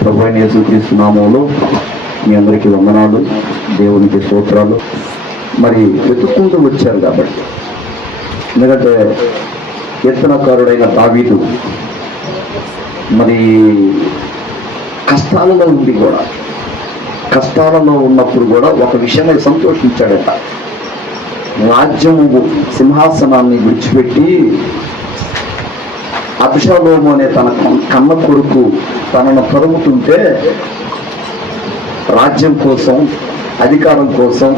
ప్రభువైన యేసుక్రీస్తు నామములో మీ అందరికీ వందనాలు, దేవునికి స్తోత్రాలు. మరి వెతుక్కుంటూ వచ్చారు కాబట్టి, ఎందుకంటే కీర్తనకారుడైన దావీదు మరి కష్టాలలో ఉన్నప్పుడు కూడా ఒక విషయమై సంతోషించాడట. రాజ్యము సింహాసనాన్ని విడిచిపెట్టి అబ్షాలోము అనే తన కన్న కొడుకు తనను తరుముతుంటే రాజ్యం కోసం, అధికారం కోసం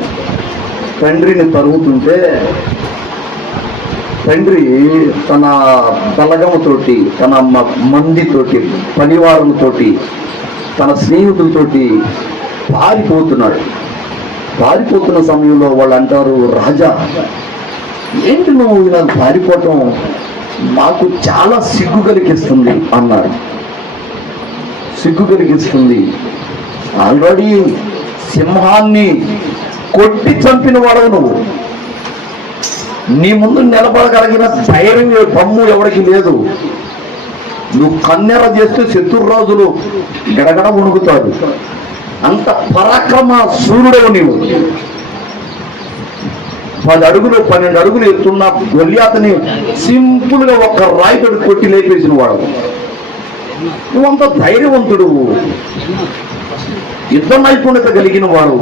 తండ్రిని తరుగుతుంటే తండ్రి తన బలగముతోటి, తన మందితోటి, పనివారులతోటి, తన స్నేహితులతోటి పారిపోతున్న సమయంలో వాళ్ళు అంటారు, రాజా ఏంటి నువ్వు ఇలా పారిపోవటం మాకు చాలా సిగ్గు కలిగిస్తుంది అన్నాడు. సిగ్గు కలిగిస్తుంది, ఆల్రెడీ సింహాన్ని కొట్టి చంపిన వాడవు నువ్వు, నీ ముందు నిలబడగలిగిన ధైర్యం దమ్ము ఎవరికి లేదు. నువ్వు కన్నెర చేస్తే శత్రురాజులు గడగడ వణుకుతారు, అంత పరాక్రమ సూర్యుడవు నీవు. 10 అడుగులు 12 అడుగులు ఎత్తున్న గొల్యాతని సింపుల్ గా ఒక్క రాయితోటి కొట్టి లేపేసిన వాడు. నువ్వంత ధైర్యవంతుడు, యుద్ధ నైపుణ్యత కలిగిన వాడు.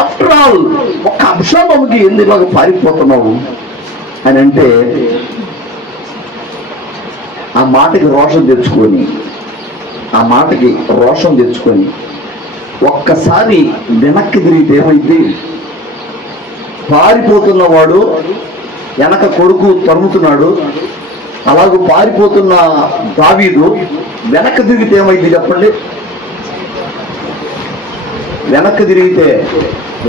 ఆఫ్టర్ ఆల్ ఒక్క అబ్షాలోముకి ఎందుకు పారిపోతున్నావు అని అంటే, ఆ మాటకి రోషం తెచ్చుకొని ఒక్కసారి వెనక్కి తిరిగితే ఏమైంది? పారిపోతున్నవాడు వెనక కొడుకు తరుముతున్నాడు, అలాగూ పారిపోతున్న దావీదు వెనక్కి తిరిగితే ఏమైంది చెప్పండి? వెనక్కి తిరిగితే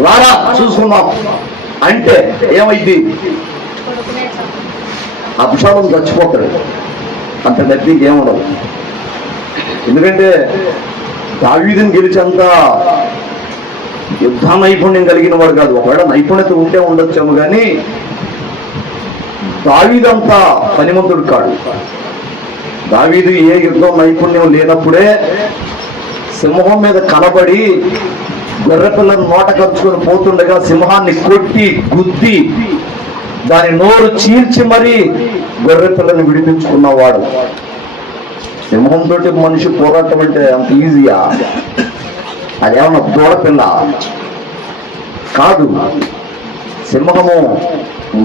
రారా చూసుకున్నాం అంటే ఏమైంది? అబ్షాలోము చచ్చిపోతాడు, అంత గట్టిగా ఏముండదు. ఎందుకంటే దావీదుని గెలిచేంత యుద్ధ నైపుణ్యం కలిగిన వాడు కాదు. ఒకవేళ నైపుణ్యత ఉంటే ఉండొచ్చాము, కానీ దావీదంతా పనిమంతుడు కాడు. దావీదు ఏ యుద్ధం నైపుణ్యం లేనప్పుడే సింహం మీద కనబడి గొర్రెపిల్లను నోట కలుచుకొని పోతుండగా సింహాన్ని కొట్టి గుద్ది దాని నోరు చీల్చి మరీ గొర్రెపిల్లని విడిపించుకున్నవాడు. సింహంతో మనిషి పోరాటం అంటే అంత ఈజీయా? అదేమన్నా దూడపిల్ల కాదు. సింహము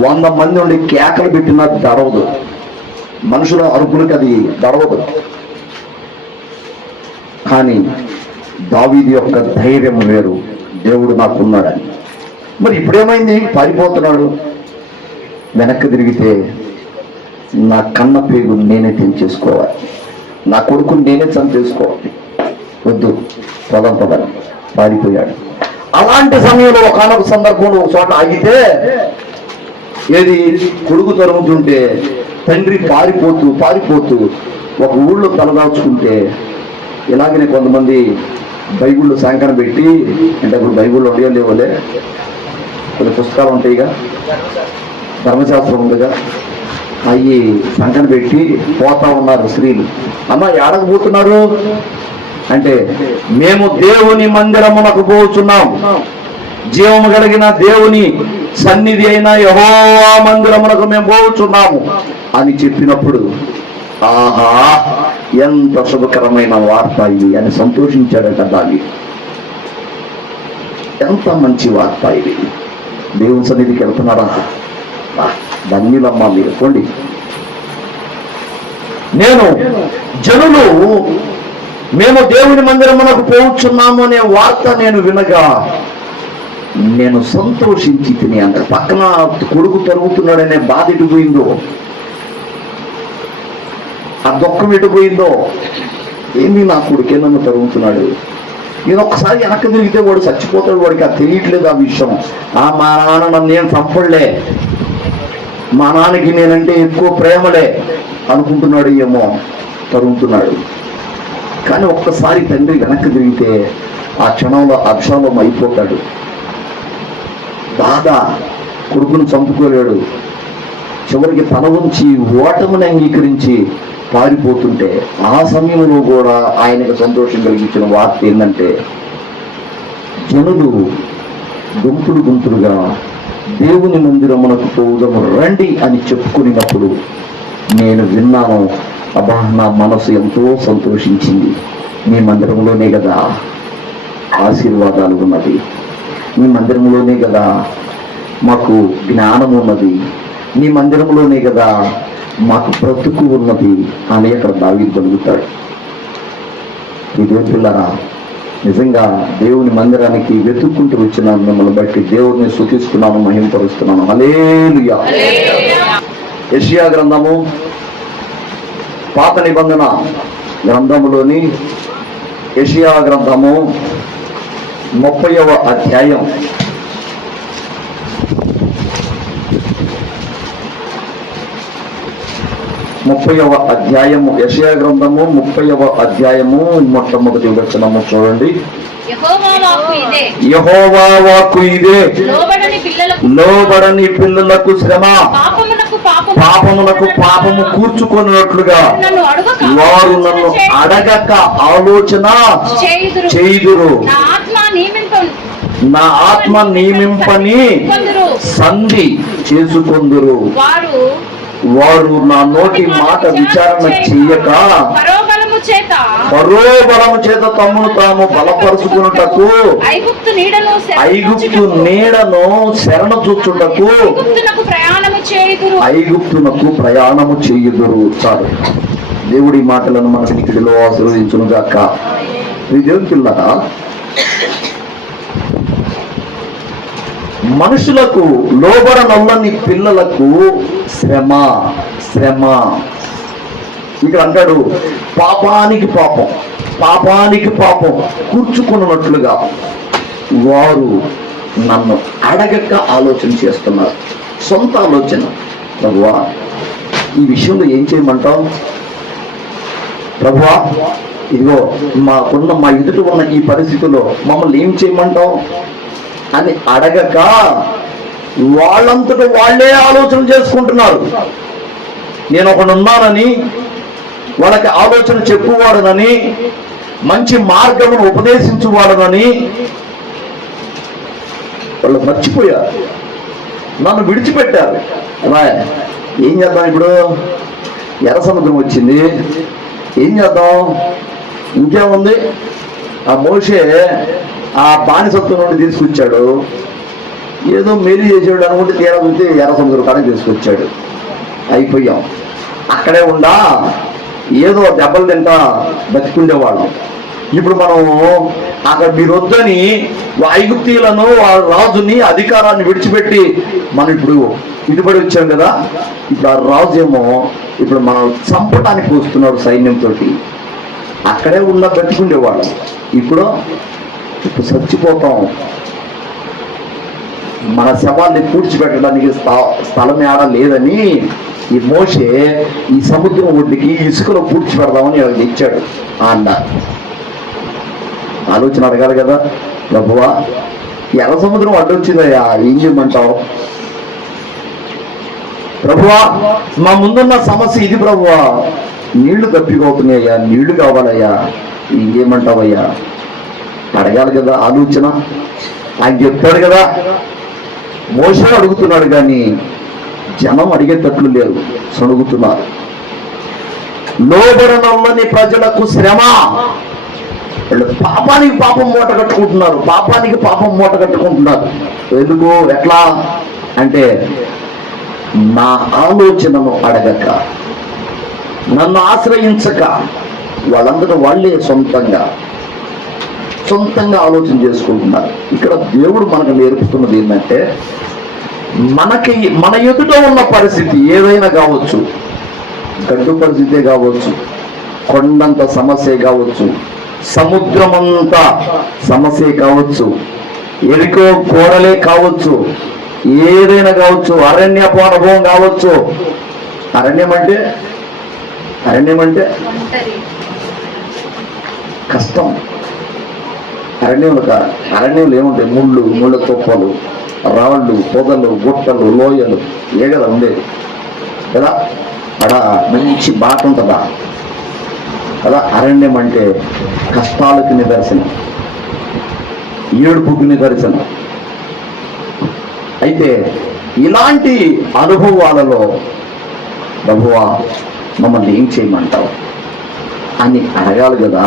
100 మంది ఉండి కేకలు పెట్టినా దడవదు, మనుషుల అరుపులకి అది దడవదు. కానీ దావీదు యొక్క ధైర్యం వేరు, దేవుడు నాకున్నాడని. మరి ఇప్పుడేమైంది? పారిపోతున్నాడు. వెనక్కి తిరిగితే నా కన్న పేగు నేనే తెంచేసుకోవాలి, నా కొడుకుని నేనే చంపేసుకోవాలి, వద్దు పదని పారిపోయాడు. అలాంటి సమయంలో ఒకనొక సందర్భంలో ఒక చోట ఆగితే, ఏది కొడుకు తరుగుతుంటే తండ్రి పారిపోతూ ఒక ఊళ్ళో తలదాచుకుంటే, ఇలాగనే కొంతమంది బైబిల్లో సంకన పెట్టి, అంటే ఇప్పుడు బైబిల్లో లేవలే కొన్ని పుస్తకాలు ఉంటాయిగా, ధర్మశాస్త్రం ఉందిగా, అవి సంకన పెట్టి పోతా ఉన్నారు స్త్రీలు. అమ్మ ఏడకపోతున్నారు అంటే, మేము దేవుని మందిరమునకు పోతున్నాం, జీవము కలిగిన దేవుని సన్నిధి అయిన యెహోవా మందిరమునకు మేము పోతున్నాము అని చెప్పినప్పుడు, ఆహా ఎంత శుభకరమైన వార్త ఇది అని సంతోషించాడట దావీదు. ఎంత మంచి వార్త ఇది! దేవుని సన్నిధికి వెళ్తున్నారా? ధన్యులమ్మా మీరు, పోండి. జనులు మేము దేవుని మందిరమునకు పోవచ్చున్నాము అనే వార్త నేను వినగా నేను సంతోషించి తిని అన్న పక్కన కొడుకు తరుగుతున్నాడనే బాధ ఎటుపోయిందో, ఆ దుఃఖం ఎటుపోయిందో. ఏంది నా కొడుకే నన్ను తరుగుతున్నాడు, నేను ఒక్కసారి వెనక్కి తిరిగితే వాడు చచ్చిపోతాడు, వాడికి అది తెలియట్లేదు ఆ విషయం. మా నాన్న నన్ను నేను చంపలే, మా నాన్నకి నేనంటే ఎక్కువ ప్రేమలే అనుకుంటున్నాడు, ఏమో తరుగుతున్నాడు. కానీ ఒక్కసారి తండ్రి వెనక్కి తిరిగితే ఆ క్షణంలో అబ్షాలోము అయిపోతాడు. బాధ, కొడుకును చంపుకోలేడు. చివరికి తల ఉంచి ఓటమిని అంగీకరించి పారిపోతుంటే ఆ సమయంలో కూడా ఆయనకు సంతోషం కలిగించిన వార్త ఏంటంటే, జనులు గుంపులు గుంపులుగా దేవుని మందిరమునకు పోవుదము రండి అని చెప్పుకున్నప్పుడు నేను విన్నాను. అబ్బా, నా మనసు ఎంతో సంతోషించింది. మీ మందిరంలోనే కదా ఆశీర్వాదాలు ఉన్నది, మీ మందిరంలోనే కదా మాకు జ్ఞానం ఉన్నది, నీ మందిరంలోనే కదా మాకు బ్రతుకు ఉన్నది అని అక్కడ దావీదు పలుకుతాడు. ఇదే పిల్లరా, నిజంగా దేవుని మందిరానికి వెతుక్కుంటూ వచ్చినాను. మిమ్మల్ని బట్టి దేవుడిని స్తుతిస్తున్నాను, మహిమపరుస్తున్నాను. హల్లెలూయా. యెషయా గ్రంథము, పాత నిబంధన గ్రంథములోని యెషయా గ్రంథము 30వ అధ్యాయం 30వ అధ్యాయము, యెషయా గ్రంథము 30వ అధ్యాయము మొట్టమొదటి వచనము చూడండి. యెహోవా వాక్కు ఇదే, లోబడని పిల్లలకు శ్రమ, పాపమునకు పాపము కూర్చుకొన్నట్లుగా వారు నన్ను అడగక ఆలోచన చేయుదురు. నా ఆత్మ నియమింపని సంధి చేసుకొందురు. వారు నా నోటి మాట విచారణ చెయ్యక పరోబలము చేత తమ్మును తాము బలపరుచుకున్నటకు ఐగుప్తు నీడను శరణు చూచుటకు ఐగుప్తునకు ప్రయాణము చేయుదురు. చాలు. దేవుడి మాటలను మన వినికిడిలో ఆశీర్వదించును గాక. దేవుని పిల్లరా, మనుషులకు లోబడనొల్లని పిల్లలకు శ్రమ శ్రమ. ఇక్కడ అంటాడు, పాపానికి పాపం, పాపానికి పాపం కూర్చుకున్నట్లుగా వారు నన్ను అడగక ఆలోచన చేస్తున్నారు. సొంత ఆలోచన. ప్రభువా, ఈ విషయంలో ఏం చేయమంటావు? ప్రభువా, ఇదిగో మా ఎదుట ఉన్న ఈ పరిస్థితుల్లో మమ్మల్ని ఏం చేయమంటావు అని అడగక వాళ్ళంతటా వాళ్ళే ఆలోచన చేసుకుంటున్నారు. నేను ఒకడున్నానని, వాళ్ళకి ఆలోచన చెప్పువాడనని, మంచి మార్గమును ఉపదేశించువాడనని వాళ్ళు మర్చిపోయారు, నన్ను విడిచిపెట్టారు. అలా ఏం చేద్దాం? ఇప్పుడు ఎర్ర సముద్రం వచ్చింది, ఏం చేద్దాం? ఇంకేముంది? ఆ మోషే ఆ బానిసత్వం నుండి తీసుకొచ్చాడు, ఏదో మేలు చేసాడు అనుకుంటే తీరా చూస్తే ఎర్ర సముద్రం కాడ తీసుకొచ్చాడు. అయిపోయాం. అక్కడే ఉండా ఏదో దెబ్బలు తింటా బతికుండేవాళ్ళం. ఇప్పుడు మనం అక్కడ మీరు వద్దని ఐగుప్తీయులను, వాళ్ళ రాజుని, అధికారాన్ని విడిచిపెట్టి మనం ఇప్పుడు ఇటుబడి వచ్చాం కదా. ఇప్పుడు ఆ రాజు ఏమో ఇప్పుడు మనం చంపడానికి వస్తున్నాడు సైన్యంతో. అక్కడే ఉన్న బతికుండేవాళ్ళం. ఇప్పుడు చచ్చిపోతాం. మన శవాన్ని పూడ్చిపెట్టడానికి స్థలం ఏడ లేదని ఈ మోషే ఈ సముద్రం ఒడ్డుకి ఇసుకలో పూడ్చిపెడదామని వాళ్ళకి ఇచ్చాడు. అన్న ఆలోచన అడగాలి కదా. ప్రభువా, ఎర్ర సముద్రం అడ్డొచ్చిందయ్యా, ఏం చేయమంటావు? ప్రభువా, మా ముందున్న సమస్య ఇది ప్రభువా, నీళ్లు తప్పిపోతున్నాయ్యా, నీళ్లు కావాలయ్యా, ఏం చేయమంటావయ్యా? అడగాలి కదా ఆలోచన. ఆయన చెప్తాడు కదా. మోషే అడుగుతున్నాడు కానీ జనం అడిగేటట్లు లేరు, సణుగుతున్నారు. లోబడనొల్లని ప్రజలకు శ్రమ. వాళ్ళు పాపానికి పాపం మూట కట్టుకుంటున్నారు, పాపానికి పాపం మూట కట్టుకుంటున్నారు. ఎందుకు? ఎట్లా అంటే నా ఆలోచనను అడగక, నన్ను ఆశ్రయించక వాళ్ళందరూ వాళ్ళే సొంతంగా ఆలోచన చేసుకుంటున్నారు. ఇక్కడ దేవుడు మనకు నేర్పుతున్నది ఏంటంటే, మన ఎదుట ఉన్న పరిస్థితి ఏదైనా కావచ్చు, గడ్డు పరిస్థితే కావచ్చు, కొండంత సమస్య కావచ్చు, సముద్రమంతా సమస్య కావచ్చు, ఎరికో కోరలే కావచ్చు, ఏదైనా కావచ్చు, అరణ్యపు అనుభవం కావచ్చు. అరణ్యం అంటే కష్టం. అరణ్యంలో ఏముంటాయి? ముళ్ళ తొప్పలు, రాళ్ళు, పొదలు, గుట్టలు, లోయలు, ఏ కదా ఉండేది కదా. అడ మంచి బాట ఉంటుందా కదా. అరణ్యం అంటే కష్టాలకు నిదర్శనం, ఏడుపుకు నిదర్శనం. అయితే ఇలాంటి అనుభవాలలో ప్రభువా మమ్మల్ని ఏం చేయమంటావు అని అడగాలి కదా.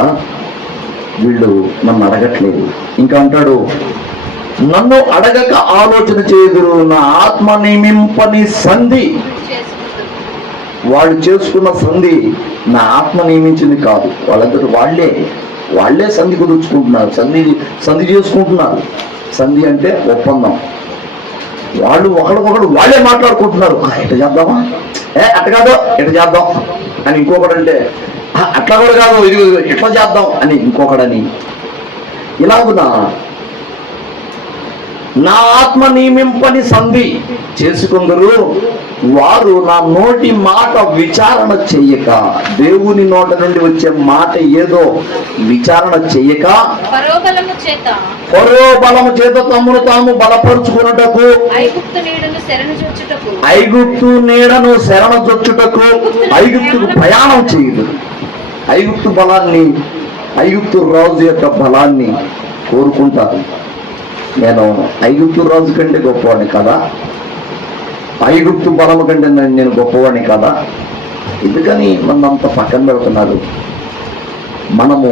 వీళ్ళు నన్ను అడగట్లేదు. ఇంకా అంటాడు, నన్ను అడగక ఆలోచన చేదురు, నా ఆత్మ నియమింపని సంధి. వాళ్ళు చేసుకున్న సంధి నా ఆత్మ నియమించింది కాదు. వాళ్ళంతటి వాళ్ళే సంధి కుదుర్చుకుంటున్నారు, సంధి చేసుకుంటున్నారు. సంధి అంటే ఒప్పందం. వాళ్ళు ఒకరికొకరు వాళ్ళే మాట్లాడుకుంటున్నారు. ఎట్లా చేద్దామా, అట్ట కాదు ఎట్లా చేద్దాం అని ఇంకొకడు అంటే, అట్లా కూడా కాదు ఇది ఎట్లా చేద్దాం అని ఇంకొకడని. ఇలాగున నా ఆత్మ నియమింపని సంధి చేసుకుందరు వారు నా నోటి మాట విచారణ చెయ్యక, దేవుని నోట నుండి వచ్చే మాట ఏదో విచారణ చెయ్యక, పరోబలము చేత తమ్మును తాము బలపరుచుకున్నటకు, ఐగుప్తు నీడను శరణజొచ్చుటకు ఐగుప్తుకు ప్రయాణం చేయదు. ఐగుప్తు బలాన్ని, ఐగుప్తు రాజు యొక్క బలాన్ని కోరుకుంటారు. నేను ఐగుప్తు రాజు కంటే గొప్పవాడిని కదా, ఐగుప్తు బలము కంటే నేను గొప్పవాడిని కదా. ఎందుకని మనంత పక్కన పెడుతున్నారు? మనము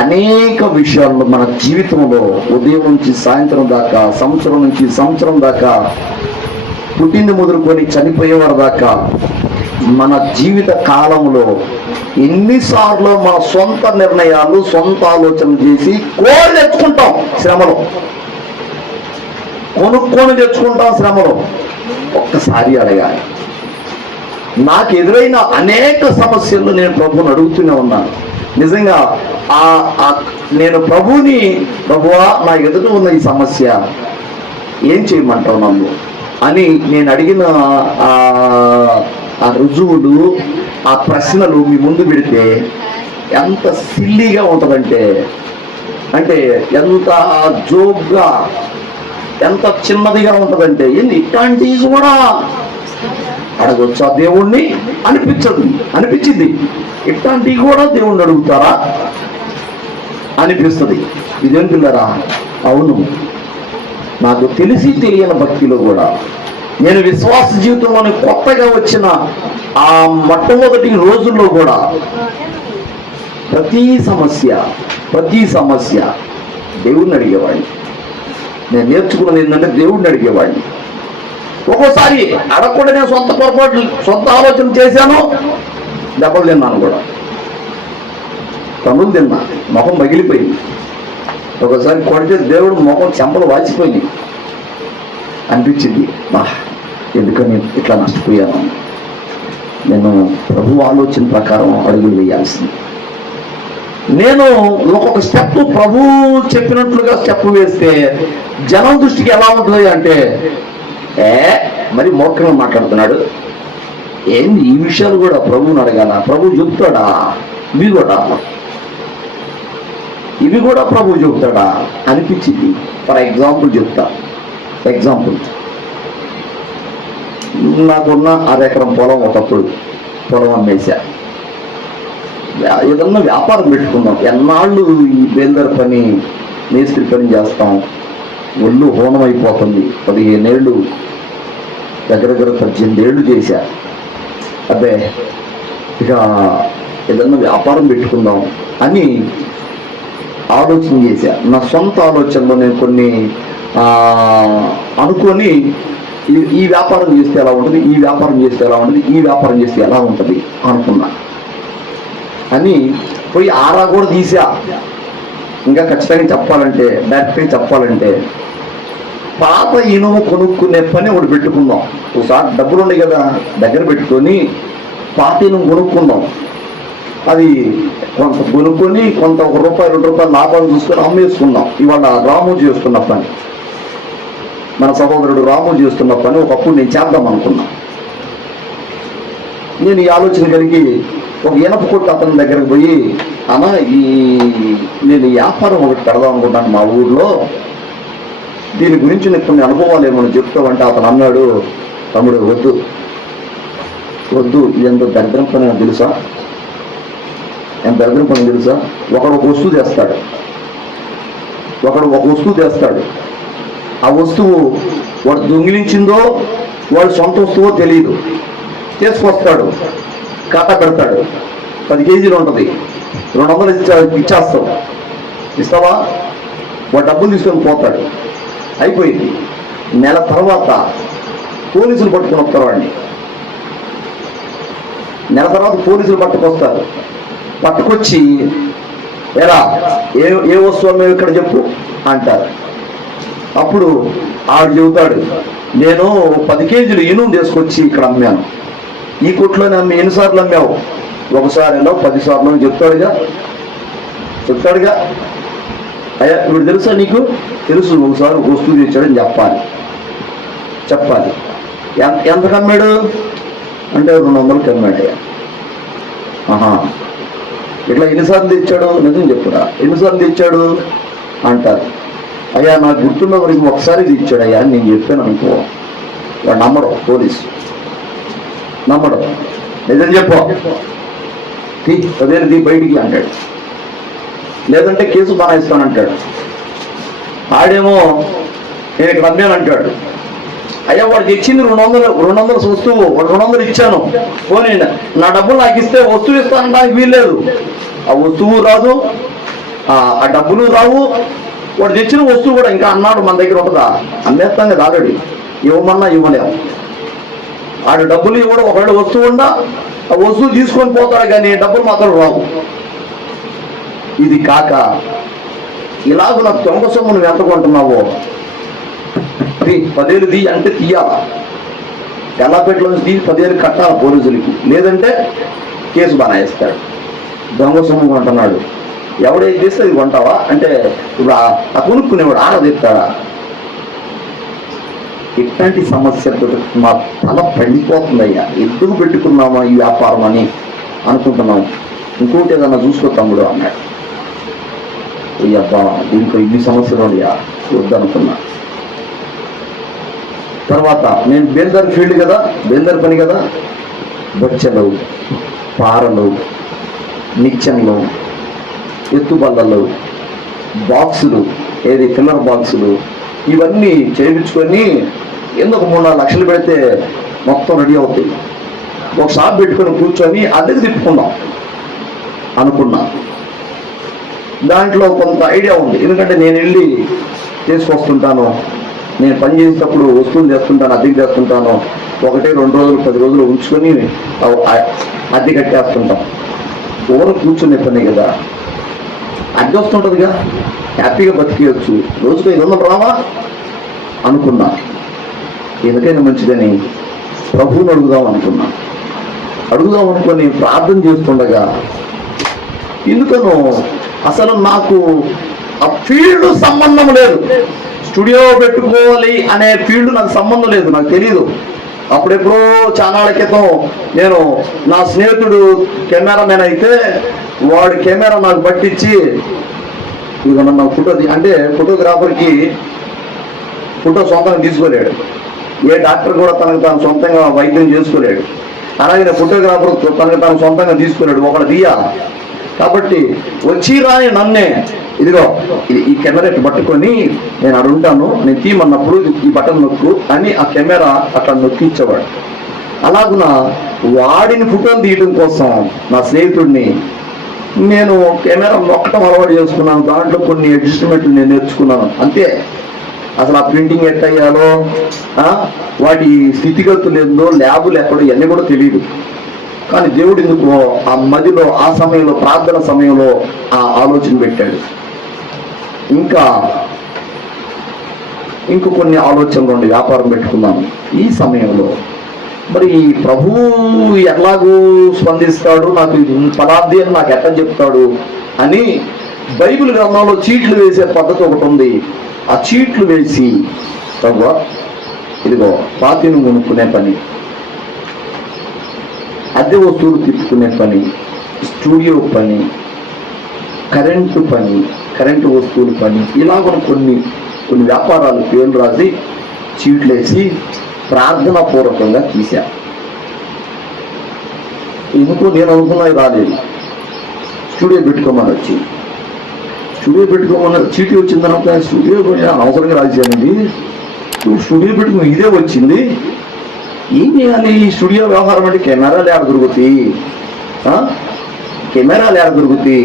అనేక విషయాల్లో మన జీవితంలో ఉదయం నుంచి సాయంత్రం దాకా, సంవత్సరం నుంచి సంవత్సరం దాకా, పుట్టింది మొదలుకొని చనిపోయేవారి దాకా మన జీవిత కాలంలో ఎన్నిసార్లు మన సొంత నిర్ణయాలు, సొంత ఆలోచనలు చేసి కోరి తెచ్చుకుంటాం శ్రమలో, కొనుక్కొని తెచ్చుకుంటాం శ్రమలో. ఒక్కసారి అడగాలి. నాకు ఎదురైన అనేక సమస్యలు నేను ప్రభువుని అడుగుతూనే ఉన్నాను. నిజంగా నేను ప్రభువుని, ప్రభువా నా ఎదుట ఉన్న ఈ సమస్య ఏం చేయమంటావు నన్ను అని నేను అడిగిన ఆ రుజువులు, ఆ ప్రశ్నలు మీ ముందు పెడితే ఎంత సిల్లీగా ఉంటుందంటే, అంటే ఎంత జోక్గా, ఎంత చిన్నదిగా ఉంటుందంటే, ఇట్లాంటివి కూడా అడగొచ్చా దేవుణ్ణి అనిపించింది. ఇట్లాంటివి కూడా దేవుణ్ణి అడుగుతారా అనిపిస్తుంది. ఇదేం పిల్లరా? అవును, నాకు తెలిసి తెలియని భక్తిలో కూడా, నేను విశ్వాస జీవితంలోని కొత్తగా వచ్చిన ఆ మొట్టమొదటి రోజుల్లో కూడా ప్రతి సమస్య దేవుణ్ణి అడిగేవాడిని. నేను నేర్చుకున్నది ఏంటంటే దేవుణ్ణి అడిగేవాడిని. ఒక్కోసారి అడగకుండా నేను సొంత ఆలోచన చేశాను, దెబ్బలు తిన్నాను కూడా, పనులు తిన్నా, మొహం పగిలిపోయింది. ఒకసారి కొడితే దేవుడు మొహం చెంపలు వాచిపోయింది అనిపించింది. ఎందుకని ఇట్లా నష్టపోయాను? నేను ప్రభు ఆలోచన ప్రకారం అడుగులు వేయాల్సింది. నేను ఒక్కొక్క స్టెప్ ప్రభు చెప్పినట్లుగా స్టెప్ వేస్తే జనం దృష్టికి ఎలా ఉంటుంది అంటే, మరి మూర్ఖంగా మాట్లాడుతున్నాడు, ఏంది ఈ విషయాలు కూడా ప్రభువుని అడగాల, ప్రభు చెప్తాడా, ఇవి కూడా ప్రభు చెబుతాడా అనిపించింది. ఫర్ ఎగ్జాంపుల్ చెప్తా. నాకున్న 6 ఎకరం పొలం, ఒకప్పుడు పొలం అమ్మేశా. ఏదన్నా వ్యాపారం పెట్టుకుందాం, ఎన్నాళ్ళు ఈ బేల్దర్ పని, మేస్త్రి పని చేస్తాం, ఒళ్ళు హోనం అయిపోతుంది. 15 ఏళ్ళు, దగ్గర 18 ఏళ్ళు చేశా. అబ్బే, ఇక ఏదన్నా వ్యాపారం పెట్టుకుందాం అని ఆలోచన చేశా. నా సొంత ఆలోచనలో నేను కొన్ని అనుకొని, ఈ వ్యాపారం చేస్తే ఎలా ఉంటుంది, ఈ వ్యాపారం చేస్తే ఎలా ఉంటుంది, ఈ వ్యాపారం చేస్తే ఎలా ఉంటుంది అనుకున్నా. అని పోయి ఆరా కూడా తీసా. ఇంకా ఖచ్చితంగా చెప్పాలంటే పాత ఇనుము కొనుక్కునే పని ఒకటి పెట్టుకుందాం. ఒకసారి డబ్బులు ఉన్నాయి కదా, దగ్గర పెట్టుకొని పాత ఇనుము కొనుక్కుందాం. అది కొంత కొనుక్కొని కొంత ₹1, ₹2 లాభాలు చూసుకొని అమ్మేసుకుందాం. ఇవాళ రాము చేస్తున్న పని, మన సహోదరుడు రాము చేస్తున్న పని ఒకప్పుడు నేను చేద్దాం అనుకున్నా. నేను ఈ ఆలోచన కలిగి ఒక ఇనప కొట్టు అతని దగ్గరకు పోయి, అన్న నేను వ్యాపారం ఒకటి పెడదాం అనుకుంటాను మా ఊర్లో, దీని గురించి నీకు కొన్ని అనుభవాలు ఏమన్నా చెప్తావంటే అతను అన్నాడు, తమ్ముడు వద్దు, వద్దు, ఇదెంత దరిద్రం పని అని తెలుసా? ఎంత దరిద్రం పని తెలుసా? ఒకడు ఒక వస్తువు తెస్తాడు, ఆ వస్తువు వాడు దొంగిలించిందో వాడు సొంత వస్తువో తెలియదు, తీసుకొస్తాడు, కాటా పెడతాడు, 10 కేజీలు ఉంటుంది, 200 ఇచ్చేస్తావు, ఇస్తావా? వాడు డబ్బులు తీసుకొని పోతాడు, అయిపోయింది. నెల తర్వాత పోలీసులు పట్టుకొని వస్తారు వాడిని. నెల తర్వాత పోలీసులు పట్టుకొచ్చి ఎలా ఏ వస్తువు మేము ఇక్కడ చెప్పు అంటారు. అప్పుడు ఆవిడ చెబుతాడు, నేను 10 కేజీలు ఇనుము తీసుకొచ్చి ఇక్కడ అమ్మాను, ఈ కొట్లోనే అమ్మి ఎన్నిసార్లు అమ్మావు? ఒకసారిలో 10 సార్లు చెప్తాడుగా. అయ్యా ఇప్పుడు తెలుసా నీకు? తెలుసు, ఒకసారి వస్తువు తెచ్చాడని చెప్పాలి. ఎంత కమ్మాడు అంటే 200 కమ్మాడయ్యా. ఇట్లా ఎన్నిసార్లు తెచ్చాడు? నిజం చెప్పురా, ఎన్నిసార్లు తెచ్చాడు అంటారు. అయ్యా నాకు గుర్తున్న వరకు ఒకసారి తెచ్చాడు అయ్యా అని నేను చెప్పాను అనుకో, వాడు నమ్మడు, పోలీసు నమ్మడు. నిజం చెప్పు, 10,000 బయటికి అంటాడు, లేదంటే కేసు బనాయిస్తానంటాడు. ఆడేమో నేను ఇక్కడ అమ్మాను అంటాడు. అయ్యా వాడు తెచ్చింది 200 వస్తువు, వాడు 200 ఇచ్చాను, పోనీ నా డబ్బులు నాకు ఇస్తే వస్తువు ఇస్తానడానికి వీల్లేదు. ఆ వస్తువు రాదు, ఆ డబ్బులు రావు, వాడు తెచ్చిన వస్తువు కూడా ఇంకా అన్నాడు మన దగ్గర ఉంటుందా? అమ్మేస్తాం కదా ఆల్రెడీ, ఇవ్వమన్నా ఇవ్వలేము. ఆడు డబ్బులు ఇవ్వడం, ఒకవేళ వస్తువు ఉండా ఆ వస్తువు తీసుకొని పోతాడు కానీ డబ్బులు మాత్రం రావు. ఇది కాక ఇలాగ నాకు దొంగ సొమ్ము నువ్వు ఎంత కొంటున్నావో 10,000 అంటే తీయాలా, ఎల్లాపేటలో నుంచి 10,000 కట్టాలి పోలీసులకి, లేదంటే కేసు బనాయిస్తాడు. దొంగ సొమ్ము కొంటున్నాడు, ఎవడేది చేస్తే అది కొంటావా అంటే ఇప్పుడు ఆ కొనుక్కునేవాడు ఆడదిస్తాడా? ఇట్లాంటి సమస్యలతో మా తల పండిపోతుందయ్యా. ఎందుకు పెట్టుకున్నామా ఈ వ్యాపారం అని అనుకుంటున్నాం. ఇంకోటి ఏదన్నా చూసుకో తమ్ముడు అన్నాడు. అబ్బా దీంట్లో ఇన్ని సమస్యలు ఉన్నాయా, వద్దనుకున్నా. తర్వాత నేను బేల్దార్ ఫీల్డ్ కదా, బేల్దార్ పని కదా, బొచ్చెలు, పారలు, నిచ్చెనలు, ఎత్తుబల్లలు, బాక్సులు, ఫిల్లర్ బాక్సులు, ఇవన్నీ చేయించుకొని ఎందుకు 3-4 లక్షలు పెడితే మొత్తం రెడీ అవుతాయి. ఒక షాప్ పెట్టుకొని కూర్చొని అద్దెకు తిప్పుకుందాం అనుకున్నా. దాంట్లో కొంత ఐడియా ఉంది, ఎందుకంటే నేను వెళ్ళి తీసుకొస్తుంటాను, నేను పని చేసేటప్పుడు వస్తువులు చేస్తుంటాను, అద్దెకి చేస్తుంటాను. 1-2 రోజులు 10 రోజులు ఉంచుకొని అద్దె కట్టేస్తుంటాం. దూరం కూర్చునే పని కదా, అద్దె వస్తుంటుందిగా, హ్యాపీగా బతికేయచ్చు. రోజుకు 500 రావా అనుకున్నా. ఎందుకైనా మంచిదని ప్రభువుని అడుగుదాం అనుకుని ప్రార్థన చేస్తుండగా ఎందుకనో అసలు నాకు ఆ ఫీల్డ్ సంబంధం లేదు. స్టూడియో పెట్టుకోవాలి అనే ఫీల్డ్ నాకు సంబంధం లేదు, నాకు తెలియదు. అప్పుడెప్పుడో చాలా క్రితం నేను నా స్నేహితుడు కెమెరామెన్ అయితే వాడు కెమెరా నాకు పట్టించి ఇక నా ఫోటో అంటే ఫోటోగ్రాఫర్కి ఫోటో సొంతంగా తీసుకోలేడు, ఏ డాక్టర్ కూడా తనకు తాను సొంతంగా వైద్యం చేసుకోలేడు. అలాగే ఫోటోగ్రాఫర్ తనకు తాను సొంతంగా తీసుకోలేడు, ఒకడు తీయాలి. కాబట్టి వచ్చి రాని నన్నే ఇదిగో ఈ కెమెరా పట్టుకొని నేను అడుగుంటాను, నేను తీయమన్నప్పుడు ఈ బటన్ నొక్కు అని ఆ కెమెరా అట్లా నొక్కిచ్చేవాడు. అలాగున వాడిని ఫోటోలు తీయడం కోసం నా స్నేహితుడిని నేను కెమెరా నొక్కడం అలవాటు చేసుకున్నాను. దాంట్లో కొన్ని అడ్జస్ట్మెంట్లు నేను నేర్చుకున్నాను అంతే. అసలు ఆ ప్రింటింగ్ ఎట్టయ్యాలో, వాటి స్థితిగతులు ఏందో, ల్యాబులు ఎక్కడో ఇవన్నీ కూడా తెలియదు. కానీ దేవుడు ఎందుకు ఆ మధ్యలో ఆ సమయంలో ప్రార్థన సమయంలో ఆ ఆలోచన పెట్టాడు. ఇంకా కొన్ని ఆలోచనలు ఉండి వ్యాపారం పెట్టుకున్నాను. ఈ సమయంలో మరి ప్రభువు ఎట్లాగూ స్పందిస్తాడు, నాకు పదార్థి అని నాకు ఎట్లా చెప్తాడు అని బైబిల్ గ్రంథంలో చీట్లు వేసే పద్ధతి ఒకటి ఉంది. ఆ చీట్లు వేసి ప్రభువా ఇదిగో పాతిని కొనుక్కునే పని, అద్దె వస్తువులు తిప్పుకునే పని, స్టూడియో పని, కరెంటు వస్తువుల పని, ఇలాగ కొన్ని వ్యాపారాలు పేర్లు రాసి చీట్లేసి ప్రార్థనా పూర్వకంగా తీశా. ఎందుకో నేను అనుకున్నది రాలేదు. స్టూడియో పెట్టుకోమని వచ్చి స్టూడియో పెట్టుకోమన్న చీటీ వచ్చిన తర్వాత స్టూడియో అవసరంగా రాశానండి. స్టూడియో పెట్టుకుని ఇదే వచ్చింది, ఏం చేయాలి? ఈ స్టూడియో వ్యవహారం అంటే కెమెరాలు ఏడ దొరుకుతాయి, కెమెరాలు ఏడ దొరుకుతాయి,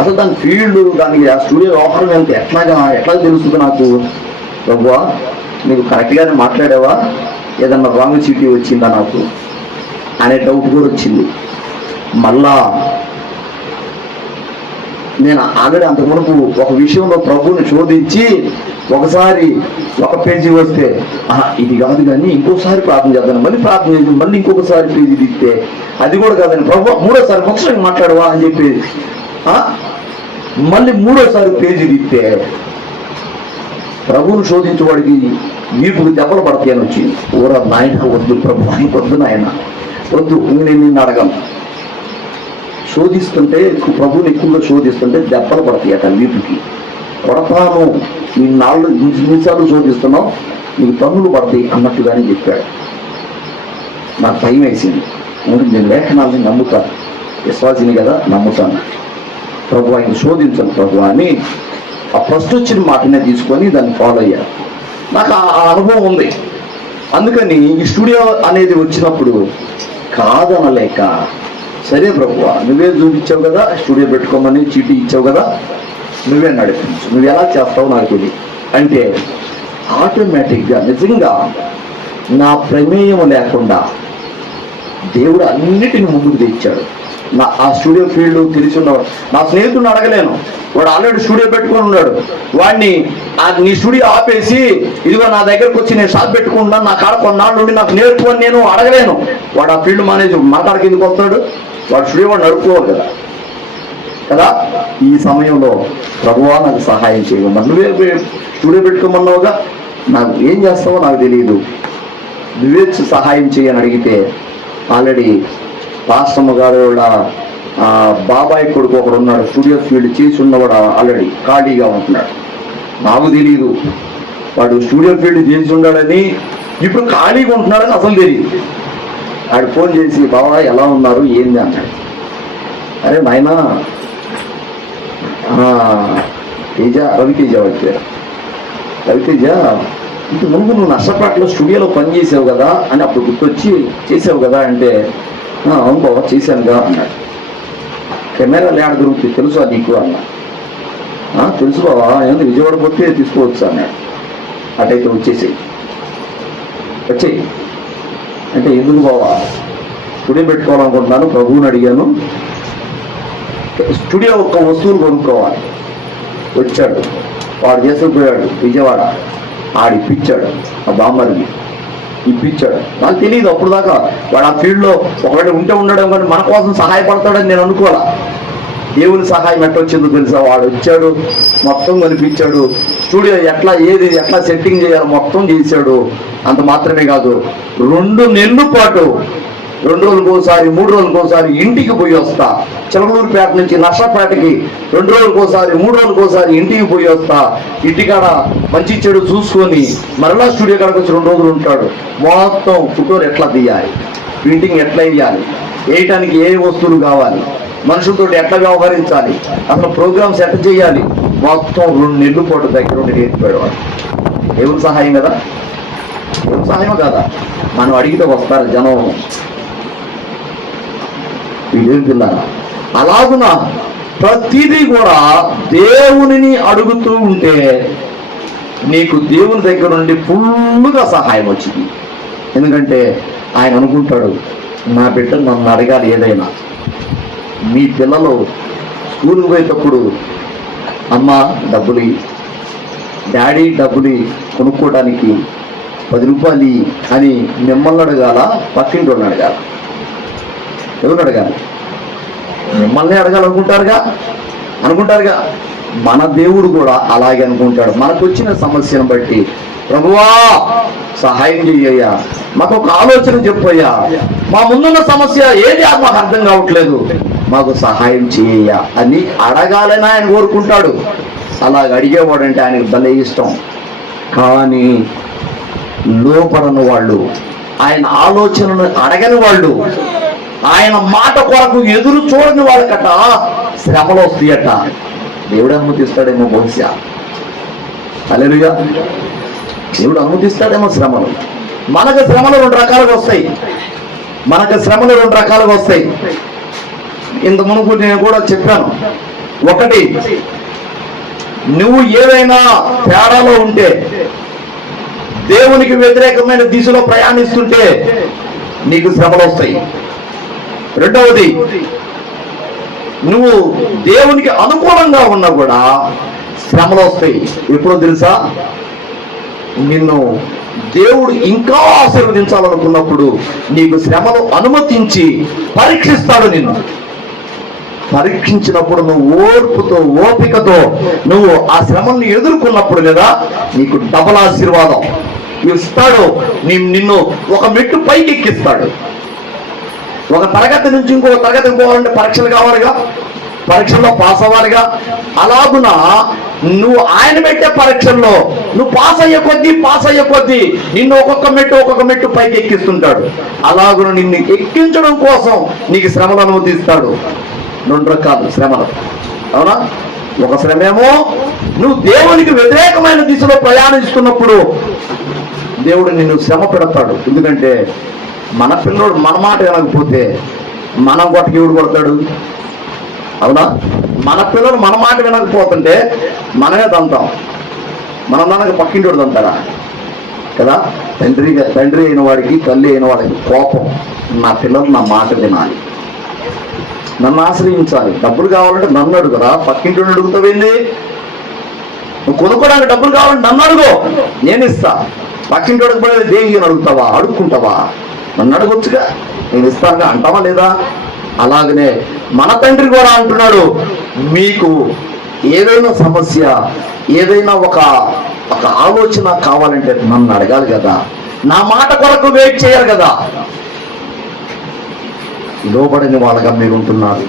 అసలు దాని ఫీల్డ్, దానికి ఆ స్టూడియో వ్యవహారం ఎంత ఎట్లా తెలుస్తుంది నాకు? ప్రభువా నీకు కరెక్ట్గానే మాట్లాడావా, ఏదన్నా రాంగ్ చీటీ వచ్చిందా నాకు అనే డౌట్ కూడా వచ్చింది. మళ్ళా నేను ఆల్రెడీ అంతకుమునుపు ఒక విషయంలో ప్రభువుని శోధించి ఒకసారి ఒక పేజీ వస్తే ఇది కాదు కానీ ఇంకోసారి ప్రార్థన చేద్దాను, మళ్ళీ ప్రార్థన చేసి మళ్ళీ ఇంకొకసారి పేజీ తిప్పితే అది కూడా కాదని ప్రభు మూడోసారి పక్షంగా మాట్లాడవా అని చెప్పి మళ్ళీ మూడోసారి పేజీ తిప్పితే ప్రభువును శోధించేవాడికి వీపుకు దెబ్బలు పడతాయని వచ్చింది. ఊర నాయన వద్దు ప్రభు, వద్దు నాయన వద్దు, నేను నిన్ను అడగను. శోధిస్తుంటే ప్రభువుని ఎక్కువగా శోధిస్తుంటే దెబ్బలు పడతాయి అట వీపుకి. కొడతాను, నీ 4 నిమిషాలు శోధిస్తున్నావు, నీకు తన్నులు పడతాయి అన్నట్టుగానే చెప్పాడు. నాకు భయం వేసింది. నేను లేఖనాలని నమ్ముతాను, విశ్వాసిని కదా, నమ్ముతాను. ప్రభు ఆయన శోధించను ప్రభు అని ఆ ఫస్ట్ వచ్చిన మాటనే తీసుకొని దాన్ని ఫాలో అయ్యాను. నాకు ఆ అనుభవం ఉంది. అందుకని ఈ స్టూడియో అనేది వచ్చినప్పుడు కాదనలేక, సరే ప్రభువా నువ్వే చూపించావు కదా, స్టూడియో పెట్టుకోమని చీటీ ఇచ్చావు కదా, నువ్వే నడిపించు, నువ్వు ఎలా చేస్తావు నాకు తెలియదు అంటే ఆటోమేటిక్గా నిజంగా నా ప్రమేయం లేకుండా దేవుడు అన్నిటిని ముందుకు తెచ్చాడు. ఆ స్టూడియో ఫీల్డ్ తెలిసి ఉన్నవాడు నా స్నేహితుడిని అడగలేను, వాడు ఆల్రెడీ స్టూడియో పెట్టుకొని ఉన్నాడు. వాడిని నీ స్టూడియో ఆపేసి ఇదిగో నా దగ్గరకు వచ్చి నేను షాప్ పెట్టుకుంటున్నాను, నా కాడ కొన్నాళ్ళు నుండి నాకు నేర్చుకొని నేను అడగలేను. వాడు ఆ ఫీల్డ్ మేనేజర్ మా కాడకి ఎందుకు వస్తాడు? వాడు స్టూడియో వాడు నడుపుకోవాలి కదా కదా ఈ సమయంలో ప్రభువా నాకు సహాయం చేయమన్నా, నువ్వే స్టూడియో పెట్టుకోమన్నావుగా, నాకు ఏం చేస్తావో నాకు తెలియదు, నువ్వే సహాయం చేయని అడిగితే ఆల్రెడీ పాస్టమ్మ గారు బాబాయ్ కొడుకు ఒకడు ఉన్నాడు, స్టూడియో ఫీల్డ్ చేసి ఉన్నవాడు, ఆల్రెడీ ఖాళీగా ఉంటున్నాడు. నాకు తెలియదు వాడు స్టూడియో ఫీల్డ్ చేసి ఉన్నాడని, ఇప్పుడు ఖాళీగా ఉంటున్నాడని అసలు తెలియదు. వాడు ఫోన్ చేసి బాబా ఎలా ఉన్నారు ఏంది అన్నాడు. అరే నాయనా తేజ, రవితేజ వచ్చారు. రవితేజ ఇంత ముందు నువ్వు నష్టపాట్లో స్టూడియోలో పని చేసావు కదా అని అప్పుడు గుర్తొచ్చి చేసావు కదా అంటే అవును బాబా చేశానుగా అన్నాడు. కెమెరాలు ఏడ దొరుకుతుంది తెలుసా నీకు అన్నా. తెలుసు బాబా, ఏమన్నా విజయవాడ పోతే తీసుకోవచ్చు అన్నాడు. అటైతే వచ్చేసేయి అంటే ఎందుకు బాబా? స్టూడియో పెట్టుకోవాలనుకుంటున్నాను, ప్రభువుని అడిగాను, స్టూడియో ఒక్క వస్తువులు కొనుక్కోవాలి. వచ్చాడు, వాడు చేసుకుపోయాడు విజయవాడ, ఆడిప్పించాడు, ఆ బామ్మరిని ఇప్పించాడు. నాకు తెలియదు అప్పుడు దాకా వాడు ఆ ఫీల్డ్లో ఒకవేళ ఉంటే ఉండడం కానీ మన కోసం సహాయపడతాడని నేను అనుకోవాలా. దేవుని సహాయం ఎట్టొచ్చిందో తెలుసా? వాడు వచ్చాడు, మొత్తం కనిపించాడు, స్టూడియో ఎట్లా సెట్టింగ్ చేయాలో మొత్తం చేశాడు. అంత మాత్రమే కాదు, 2 నెలల పాటు 2 రోజులకోసారి 3 రోజులకోసారి ఇంటికి పోయి వస్తా, చిలకలూరుపేట నుంచి నర్సపేటకి 2 రోజులకోసారి 3 రోజులకోసారి ఇంటికి పోయి వస్తా, ఇంటికాడ మంచి చెడు చూసుకొని మరలా స్టూడియో కాడకు వచ్చి 2 రోజులు ఉంటాడు. మొత్తం ఫోటోలు ఎట్లా తీయాలి, ప్రింటింగ్ ఎట్లా వేయాలి, వేయటానికి ఏ వస్తువులు కావాలి, మనుషులతో ఎట్లా వ్యవహరించాలి, అసలు ప్రోగ్రామ్స్ ఎట్లా చేయాలి, మొత్తం 2 నెలల పాటు దగ్గర ఉండి నేర్పిపోయాడు. వాడు దేవుని సహాయం కదా, దేవుని సహాయం కదా. మనం అడిగితే వస్తారు జనం, వీళ్ళేంటున్నారా? అలాగున ప్రతిదీ కూడా దేవునిని అడుగుతూ ఉంటే నీకు దేవుని దగ్గర నుండి ఫుల్గా సహాయం వచ్చింది. ఎందుకంటే ఆయన అనుకుంటాడు, నా బిడ్డ నన్ను అడగాలి ఏదైనా. మీ పిల్లలు స్కూల్కి పోయేటప్పుడు అమ్మ డబ్బులు, డాడీ డబ్బులు కొనుక్కోవడానికి 10 రూపాయలు అని మిమ్మల్ని అడగాల, పక్కింటి వాళ్ళని అడగాల? ఎవరు అడగాలి? మిమ్మల్ని అనుకుంటారుగా. మన దేవుడు కూడా అలాగే అనుకుంటాడు. మనకు వచ్చిన సమస్యను బట్టి ప్రభువా సహాయం చెయ్యయ్యా, మాకు ఒక ఆలోచన చెప్పయ్యా, మా ముందున్న సమస్య ఏది మాకు అర్థం కావట్లేదు, మాకు సహాయం చెయ్యయ్యా అని అడగాలని ఆయన కోరుకుంటాడు. అలాగ అడిగేవాడంటే ఆయనకు భలే ఇష్టం. కానీ లోపడని వాళ్ళు, ఆయన ఆలోచనను అడగని వాళ్ళు ఆయన మాట కొరకు ఎదురు చూడని వాళ్ళకట శ్రమలు వస్తాయట. దేవుడు అనుమతిస్తాడేమో బహుశా. హల్లెలూయా. దేవుడు అనుమతిస్తాడేమో శ్రమలు. మనకు శ్రమలు రెండు రకాలుగా వస్తాయి. ఇంత మునుపు నేను కూడా చెప్పాను. ఒకటి, నువ్వు ఏదైనా తేడాలో ఉంటే, దేవునికి వ్యతిరేకమైన దిశలో ప్రయాణిస్తుంటే నీకు శ్రమలు వస్తాయి. రెండవది, నువ్వు దేవునికి అనుకూలంగా ఉన్నా కూడా శ్రమలు వస్తాయి. ఎప్పుడో తెలుసా? నిన్ను దేవుడు ఇంకా ఆశీర్వదించాలనుకున్నప్పుడు నీకు శ్రమలు అనుమతించి పరీక్షిస్తాడు. నిన్ను పరీక్షించినప్పుడు నువ్వు ఓర్పుతో ఓపికతో నువ్వు ఆ శ్రమల్ని ఎదుర్కొన్నప్పుడు కదా నీకు డబల్ ఆశీర్వాదం ఇస్తాడు. నిన్ను ఒక మెట్టు పైకి ఎక్కిస్తాడు. ఒక తరగతి నుంచి ఇంకో తరగతికి పోవాలంటే పరీక్షలు కావాలిగా, పరీక్షల్లో పాస్ అవ్వాలిగా. అలాగున నువ్వు ఆయన పెట్టే పరీక్షల్లో నువ్వు పాస్ అయ్యే కొద్దీ నిన్ను ఒక్కొక్క మెట్టు పైకి ఎక్కిస్తుంటాడు. అలాగున నిన్ను ఎక్కించడం కోసం నీకు శ్రమలు అనుమతిస్తాడు. రెండు రకాలు శ్రమలు, అవునా? ఒక శ్రమేమో నువ్వు దేవునికి వ్యతిరేకమైన దిశలో ప్రయాణిస్తున్నప్పుడు దేవుడు నిన్ను శ్రమ పెడతాడు. ఎందుకంటే మన పిల్లోడు మన మాట వినకపోతే మనం కొట్టకి ఎవడు కొడతాడు? అవునా? మన పిల్లలు మన మాట వినకపోతుంటే మనమే తంతాం. మనం దానికి పక్కింటోడు తంతాడా కదా? తండ్రి అయిన వాడికి, తల్లి అయిన వాడికి కోపం, నా పిల్లలు నా మాట వినాలి, నన్ను ఆశ్రయించాలి. డబ్బులు కావాలంటే నన్ను అడుగురా, పక్కింటోడు అడుగుతావేంది? నువ్వు కొనుక్కోడానికి డబ్బులు కావాలంటే నన్ను అడుగు, నేను ఇస్తా. పక్కింటోడికి పడేది దేవి అని అడుగుతావా? అడుక్కుంటావా? నన్ను అడగొచ్చుగా, నేను ఇస్తానుగా అంటావా లేదా? అలాగనే మన తండ్రి కూడా అంటున్నాడు, మీకు ఏదైనా సమస్య, ఏదైనా ఒక ఆలోచన కావాలంటే నన్ను అడగాలి కదా, నా మాట కొరకు వెయిట్ చేయాలి కదా. లోబడని వాళ్ళగా మీరు ఉంటున్నారు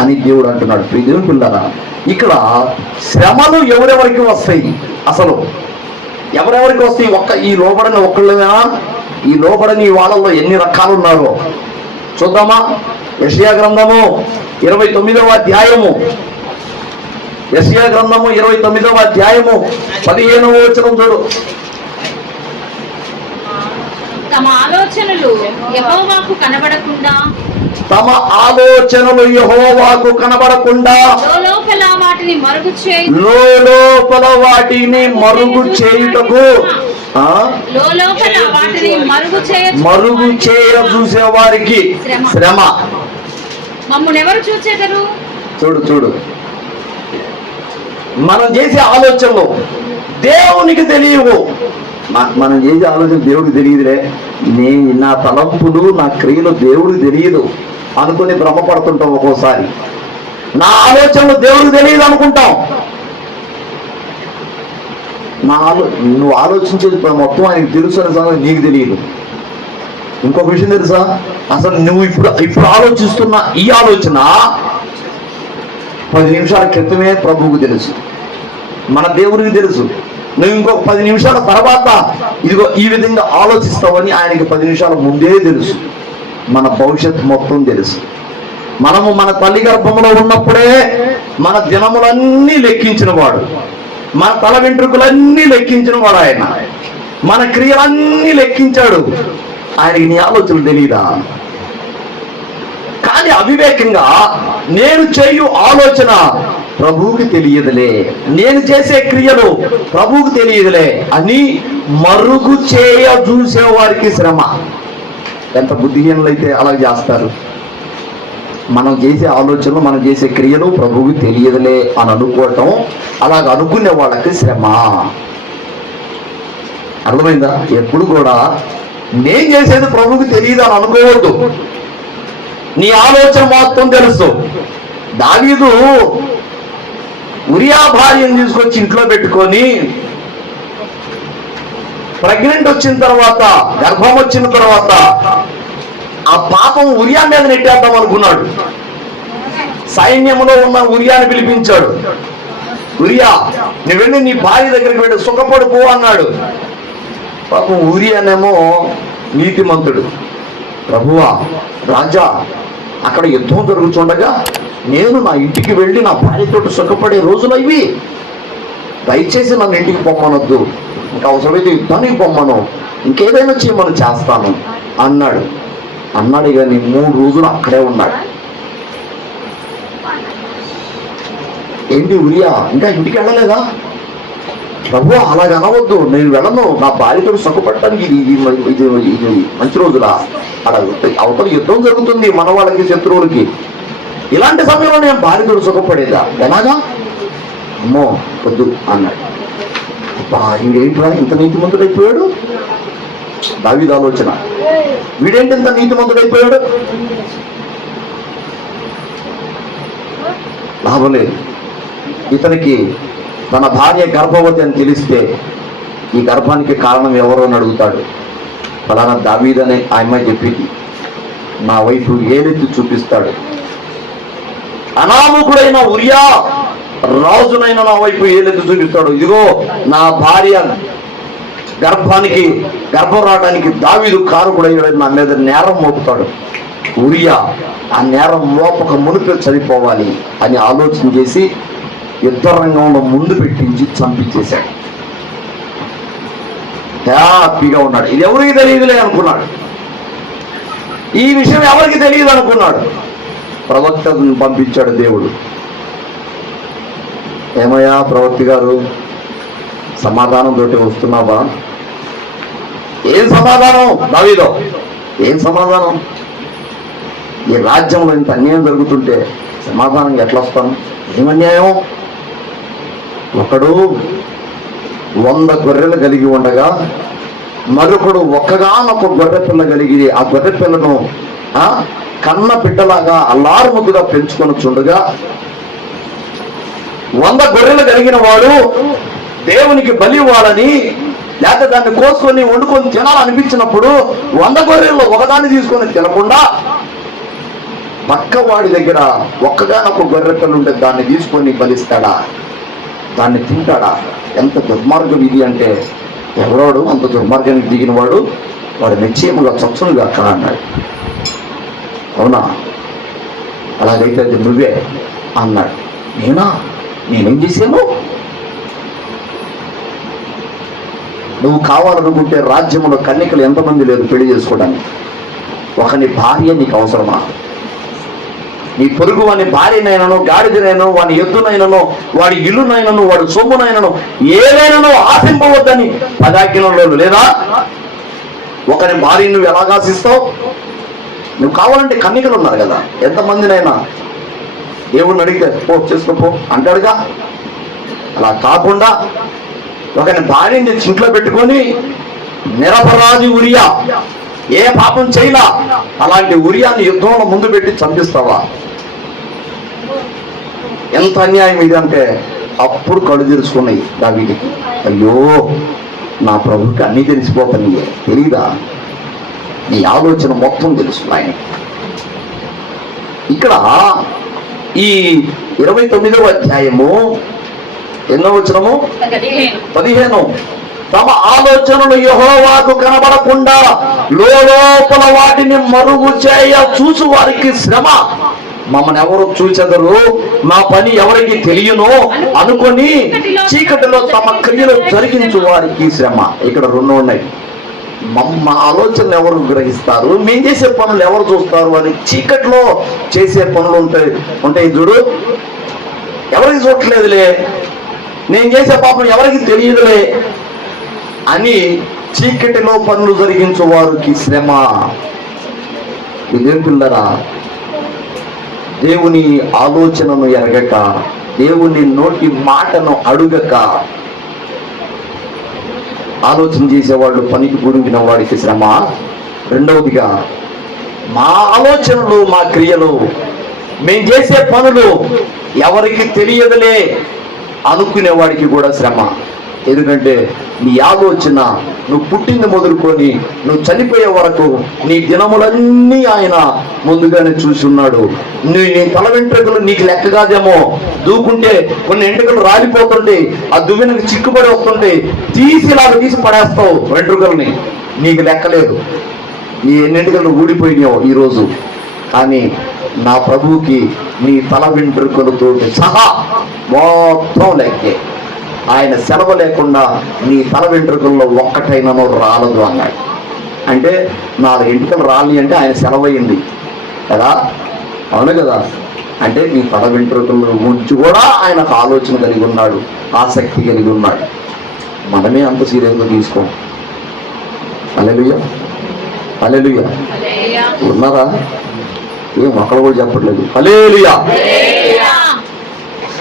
అని దేవుడు అంటున్నాడు. దేవుని పిల్లరా, ఇక్కడ శ్రమలు ఎవరెవరికి వస్తాయి? అసలు ఎవరెవరికి వస్తాయి? ఈ లోబడని ఒక్కళ్ళేనా? ఈ లోబడని వాళ్ళల్లో ఎన్ని రకాలు ఉన్నారో చూద్దామా? యెషయా గ్రంథము 29వ అధ్యాయము, యెషయా గ్రంథము 29వ అధ్యాయము 15వ వచనం చూడు. తమ ఆలోచనలు యెహోవాకు కనబడకుండా లోలోపల వాటిని మరుగు చేయుటకు మరుగు చేయ చూసే వారికి శ్రమ. మమ్మల్ని ఎవరు చూచెదరు? చూడు, మనం చేసే ఆలోచనలు దేవునికి తెలియవు. మనం చేసే ఆలోచన దేవుడికి తెలియదులే, నా తలంపులు నా క్రియలు దేవుడికి తెలియదు అనుకుని భ్రమపడుతుంటాం. ఒక్కోసారి నా ఆలోచనలు దేవుడికి తెలియదు అనుకుంటాం. నువ్వు ఆలోచించేది మొత్తం ఆయనకు తెలుసు అనే సంగతి నీకు తెలియదు. ఇంకొక విషయం తెలుసా? అసలు నువ్వు ఇప్పుడు ఆలోచిస్తున్న ఈ ఆలోచన 10 నిమిషాల క్రితమే ప్రభువుకు తెలుసు, మన దేవుడికి తెలుసు. నువ్వు ఇంకొక 10 నిమిషాల తర్వాత ఇదిగో ఈ విధంగా ఆలోచిస్తావని ఆయనకి 10 నిమిషాల ముందే తెలుసు. మన భవిష్యత్తు మొత్తం తెలుసు. మనము మన తల్లి గర్భంలో ఉన్నప్పుడే మన దినములన్నీ లెక్కించిన వాడు, మన తల వెంట్రుకలన్నీ లెక్కించిన వాడు ఆయన. మన క్రియలన్నీ లెక్కించాడు. ఆయనకి నీ ఆలోచనలు తెలియదా? కానీ అవివేకంగా నేను చేయు ఆలోచన ప్రభువుకి తెలియదులే, నేను చేసే క్రియలు ప్రభువుకి తెలియదులే అని మరుగు చేయ చూసే వారికి శ్రమ. ఎంత బుద్ధిహీనులైతే అలా చేస్తారు. మనం చేసే ఆలోచనలు, మనం చేసే క్రియలు ప్రభువుకి తెలియదులే అని అనుకోవటం, అలాగ అనుకునే వాళ్ళకి శ్రమ. అర్థమైందా? ఎప్పుడు కూడా నేను చేసేది ప్రభువుకి తెలియదు అని అనుకోవద్దు. నీ ఆలోచన మొత్తం తెలుసు. దావీదు ఉరియా భార్యను తీసుకొచ్చి ఇంట్లో పెట్టుకొని ప్రెగ్నెంట్ వచ్చిన తర్వాత, గర్భం వచ్చిన తర్వాత ఆ పాపం ఉరియా మీద నెట్టేద్దాం అనుకున్నాడు. సైన్యంలో ఉన్న ఉరియాని పిలిపించాడు. ఉరియా, నువ్వు వెళ్ళి నీ భార్య దగ్గరికి వెళ్ళి సుఖపడిపో అన్నాడు. పాపం ఉరియానేమో నీతిమంతుడు, ప్రభువా, రాజా, అక్కడ యుద్ధం జరుగుతుండగా నేను నా ఇంటికి వెళ్ళి నా భార్యతో సుఖపడే రోజులు ఇవి. దయచేసి నన్ను ఇంటికి పొమ్మనొద్దు, ఇంకా అవసరమైతే యుద్ధానికి పొమ్మను, ఇంకేదైనా చేయమని చేస్తాను అన్నాడు. కానీ 3 రోజులు అక్కడే ఉన్నాడు. ఏంటి ఉరియా, ఇంకా ఇంటికి వెళ్ళలేదా? ప్రభు, అలాగ అనవద్దు, నేను వెళ్ళను, నా భార్యతో సుఖపడటానికి ఇది మంచి రోజులా? అలా అవతల యుద్ధం జరుగుతుంది మన వాళ్ళకి, శత్రువులకి. ఇలాంటి సమయంలో నేను భార్యతో సుఖపడేదా? ఎలాగా? అమ్మో వద్దు అన్నాడు. వీడేంట్రా ఇంత నీతిమంతుడైపోయాడు? దావీదు ఆలోచన, వీడేంటి ఇంత నీతిమంతుడైపోయాడు? లాభం లేదు. ఇతనికి తన భార్య గర్భవతి అని తెలిస్తే ఈ గర్భానికి కారణం ఎవరో అని అడుగుతాడు. ఫలానా దావీదు అనే ఆ అమ్మాయి చెప్పింది. నా వైపు ఏలెత్తి చూపిస్తాడు. అనామకుడైన ఉరియా రాజునైన నా వైపు ఏలెత్తి చూపిస్తాడు. ఇదిగో నా భార్య గర్భం రావడానికి దావీదు కారకుడైన నా మీద నేరం మోపుతాడు. ఉరియా ఆ నేరం మోపక మునిపే చనిపోవాలి అని ఆలోచన చేసి యుద్ధ రంగంలో ముందు పెట్టించి చంపించేశాడు. హ్యాపీగా ఉన్నాడు. ఇది ఎవరికి తెలియదులే అనుకున్నాడు. ఈ విషయం ఎవరికి తెలియదు అనుకున్నాడు. ప్రవక్తను పంపించాడు దేవుడు. ఏమయ్యా ప్రవక్తి గారు, సమాధానంతో వస్తున్నావా? ఏం సమాధానం దావీదో? ఏం సమాధానం? ఈ రాజ్యంలో ఇంత అన్యాయం జరుగుతుంటే సమాధానం ఎట్లా వస్తాను? ఏమన్యాయం? ఒకడు 100 గొర్రెలు కలిగి ఉండగా మరొకడు ఒక్కగానొక్క గొర్రె పిల్ల కలిగి ఆ గొర్రె పిల్లను కన్న బిడ్డలాగా అల్లారుముద్దుగా పెంచుకొని చుండగా 100 గొర్రెలు కలిగిన వాడు దేవునికి బలి ఇవ్వాలని, లేకపోతే దాన్ని కోసుకొని వండుకొని తినాలనిపించినప్పుడు 100 గొర్రెల్లో ఒకదాన్ని తీసుకొని తినకుండా పక్కవాడి దగ్గర ఒక్కగానొక్క గొర్రె పిల్ల ఉంటే దాన్ని తీసుకొని బలిస్తాడా? దాన్ని తింటాడా? ఎంత దుర్మార్గం ఇది అంటే, ఎవరోడు అంత దుర్మార్గానికి దిగిన వాడు నిశ్చయముగా చచ్చునుగా అక్కడ అన్నాడు. అవునా? అలాగైతే అది నువ్వే అన్నాడు. నేనేం చేశాను? నువ్వు కావాలనుకుంటే రాజ్యంలో కన్యకలు ఎంతమంది లేదు పెళ్లి చేసుకోవడానికి. ఒకని భార్య నీకు అవసరమా? నీ పొరుగు వాని భార్యనైనను, గాడిదనైనను, వాని ఎద్దునైనను, వాడి ఇల్లునైనను, వాడి సొమ్మునైనను ఏదైనానో ఆశింపవద్దని 10 ఆజ్ఞలలో లేదా? ఒకరి భార్య నువ్వు ఎలాగా ఆశిస్తావు? నువ్వు కావాలంటే కన్యకలు ఉన్నారు కదా, ఎంతమందినైనా దేవుణ్ణి అడిగితే చేసుకోపో అంటాడుగా. అలా కాకుండా ఒకరి భార్యని ఇంట్లో పెట్టుకొని నిరపరాధి ఉరియా, ఏ పాపం చేయలా, అలాంటి ఉరియాన్ని యుద్ధంలో ముందు పెట్టి చంపిస్తావా? ఎంత అన్యాయం ఇది అంటే అప్పుడు కళ్ళు తెరుచుకున్నాయి దావీదుకి. అయ్యో, నా ప్రభుకి అన్నీ తెలిసిపోతాయి, తెలీదా? నీ ఆలోచన మొత్తం తెలుసు ఆయన. ఇక్కడ ఈ 29వ అధ్యాయము ఎన్నో వచనము? 15. తమ ఆలోచనలు యెహోవాకు కనబడకుండా లోపల వాటిని మరుగు చేయ చూసు వారికి శ్రమ. మమ్మల్ని ఎవరు చూచెదరు, మా పని ఎవరికి తెలియను అనుకొని చీకటిలో తమ క్రియలు జరిగించు వారికి శ్రమ. ఇక్కడ 2 ఉన్నాయి. మా ఆలోచనలు ఎవరు గ్రహిస్తారు, మేము చేసే పనులు ఎవరు చూస్తారు అని చీకటిలో చేసే పనులు ఉంటాయి చూడు. ఎవరికి చూడట్లేదులే, నేను చేసే పాపం ఎవరికి తెలియదులే అని చీకటిలో పనులు జరిగించు వారికి శ్రమ. ఇదేం పిల్లరా, దేవుని ఆలోచనను ఎరగక, దేవుని నోటి మాటను అడుగక ఆలోచన చేసేవాళ్ళు పనికి గురించిన వాడికి శ్రమ. రెండవదిగా, మా ఆలోచనలు, మా క్రియలు, మేము చేసే పనులు ఎవరికి తెలియదులే అనుకునేవాడికి కూడా శ్రమ. ఎందుకంటే నీ ఆలోచన నువ్వు పుట్టింది మొదలుకొని నువ్వు చనిపోయే వరకు నీ దినములన్నీ ఆయన ముందుగానే చూసి ఉన్నాడు. నీ తల వెంట్రుకలు నీకు లెక్క కాదేమో, దూకుంటే కొన్ని ఎంట్రుకలు రాలిపోతుంటే ఆ దువ్వెనకు చిక్కుపడి వస్తుంటే తీసి పడేస్తావు వెంట్రుకల్ని, నీకు లెక్కలేదు. నీ ఎన్ని ఎంటికలు ఊడిపోయినాయో ఈరోజు, కానీ నా ప్రభువుకి నీ తల వెంట్రుకలతో సహా మొత్తం లెక్కే. ఆయన సెలవు లేకుండా నీ తల వెంట్రుకల్లో ఒక్కటైనను రాలదు అన్నాడు. అంటే 4 ఎంటికలు రాలి అంటే ఆయన సెలవయింది కదా, అవును కదా. అంటే నీ తల వెంట్రుకల గురించి కూడా ఆయనకు ఆలోచన కలిగి ఉన్నాడు, ఆసక్తి కలిగి ఉన్నాడు. మనమే అంత సీరియస్గా తీసుకోం. హల్లెలూయా, హల్లెలూయా. ఉన్నారా? ఏం ఒకరు కూడా చెప్పట్లేదు హల్లెలూయా.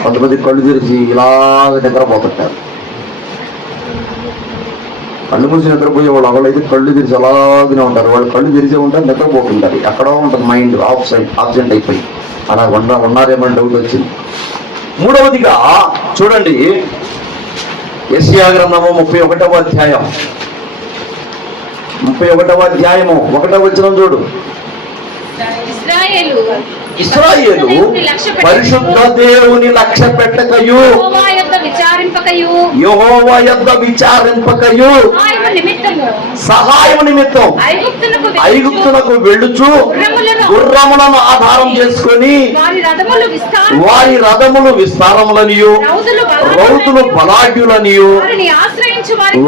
కొంతమంది కళ్ళు తెరిచి ఇలాగ నిద్రపోతుంటారు. కళ్ళు మూసి నిద్రపోయేవాళ్ళు ఒకళ్ళైతే కళ్ళు తెరిచి అలాగనే ఉంటారు. వాళ్ళు కళ్ళు తెరిచే ఉంటారు, నిద్రపోతుంటారు. ఎక్కడో ఉంటుంది మైండ్ ఆబ్సెంట్ అయిపోయి. అలా ఉన్నారేమని డౌట్ వచ్చింది. మూడవదిగా చూడండి, యెషయా గ్రంథము 31వ అధ్యాయం 31వ అధ్యాయము 1వ వచనం చూడు. ఇశ్రాయేలు పరిశుద్ధ దేవుని లక్ష్య పెట్టకయు యెహోవా యొద్ద విచారింపకయు సహాయం నిమిత్తం ఐగుప్తునకు వెళ్ళుచు గుర్రములను ఆధారం చేసుకొని వారి రథములు విస్తారములనియు రౌతులు బలాఢ్యులనియు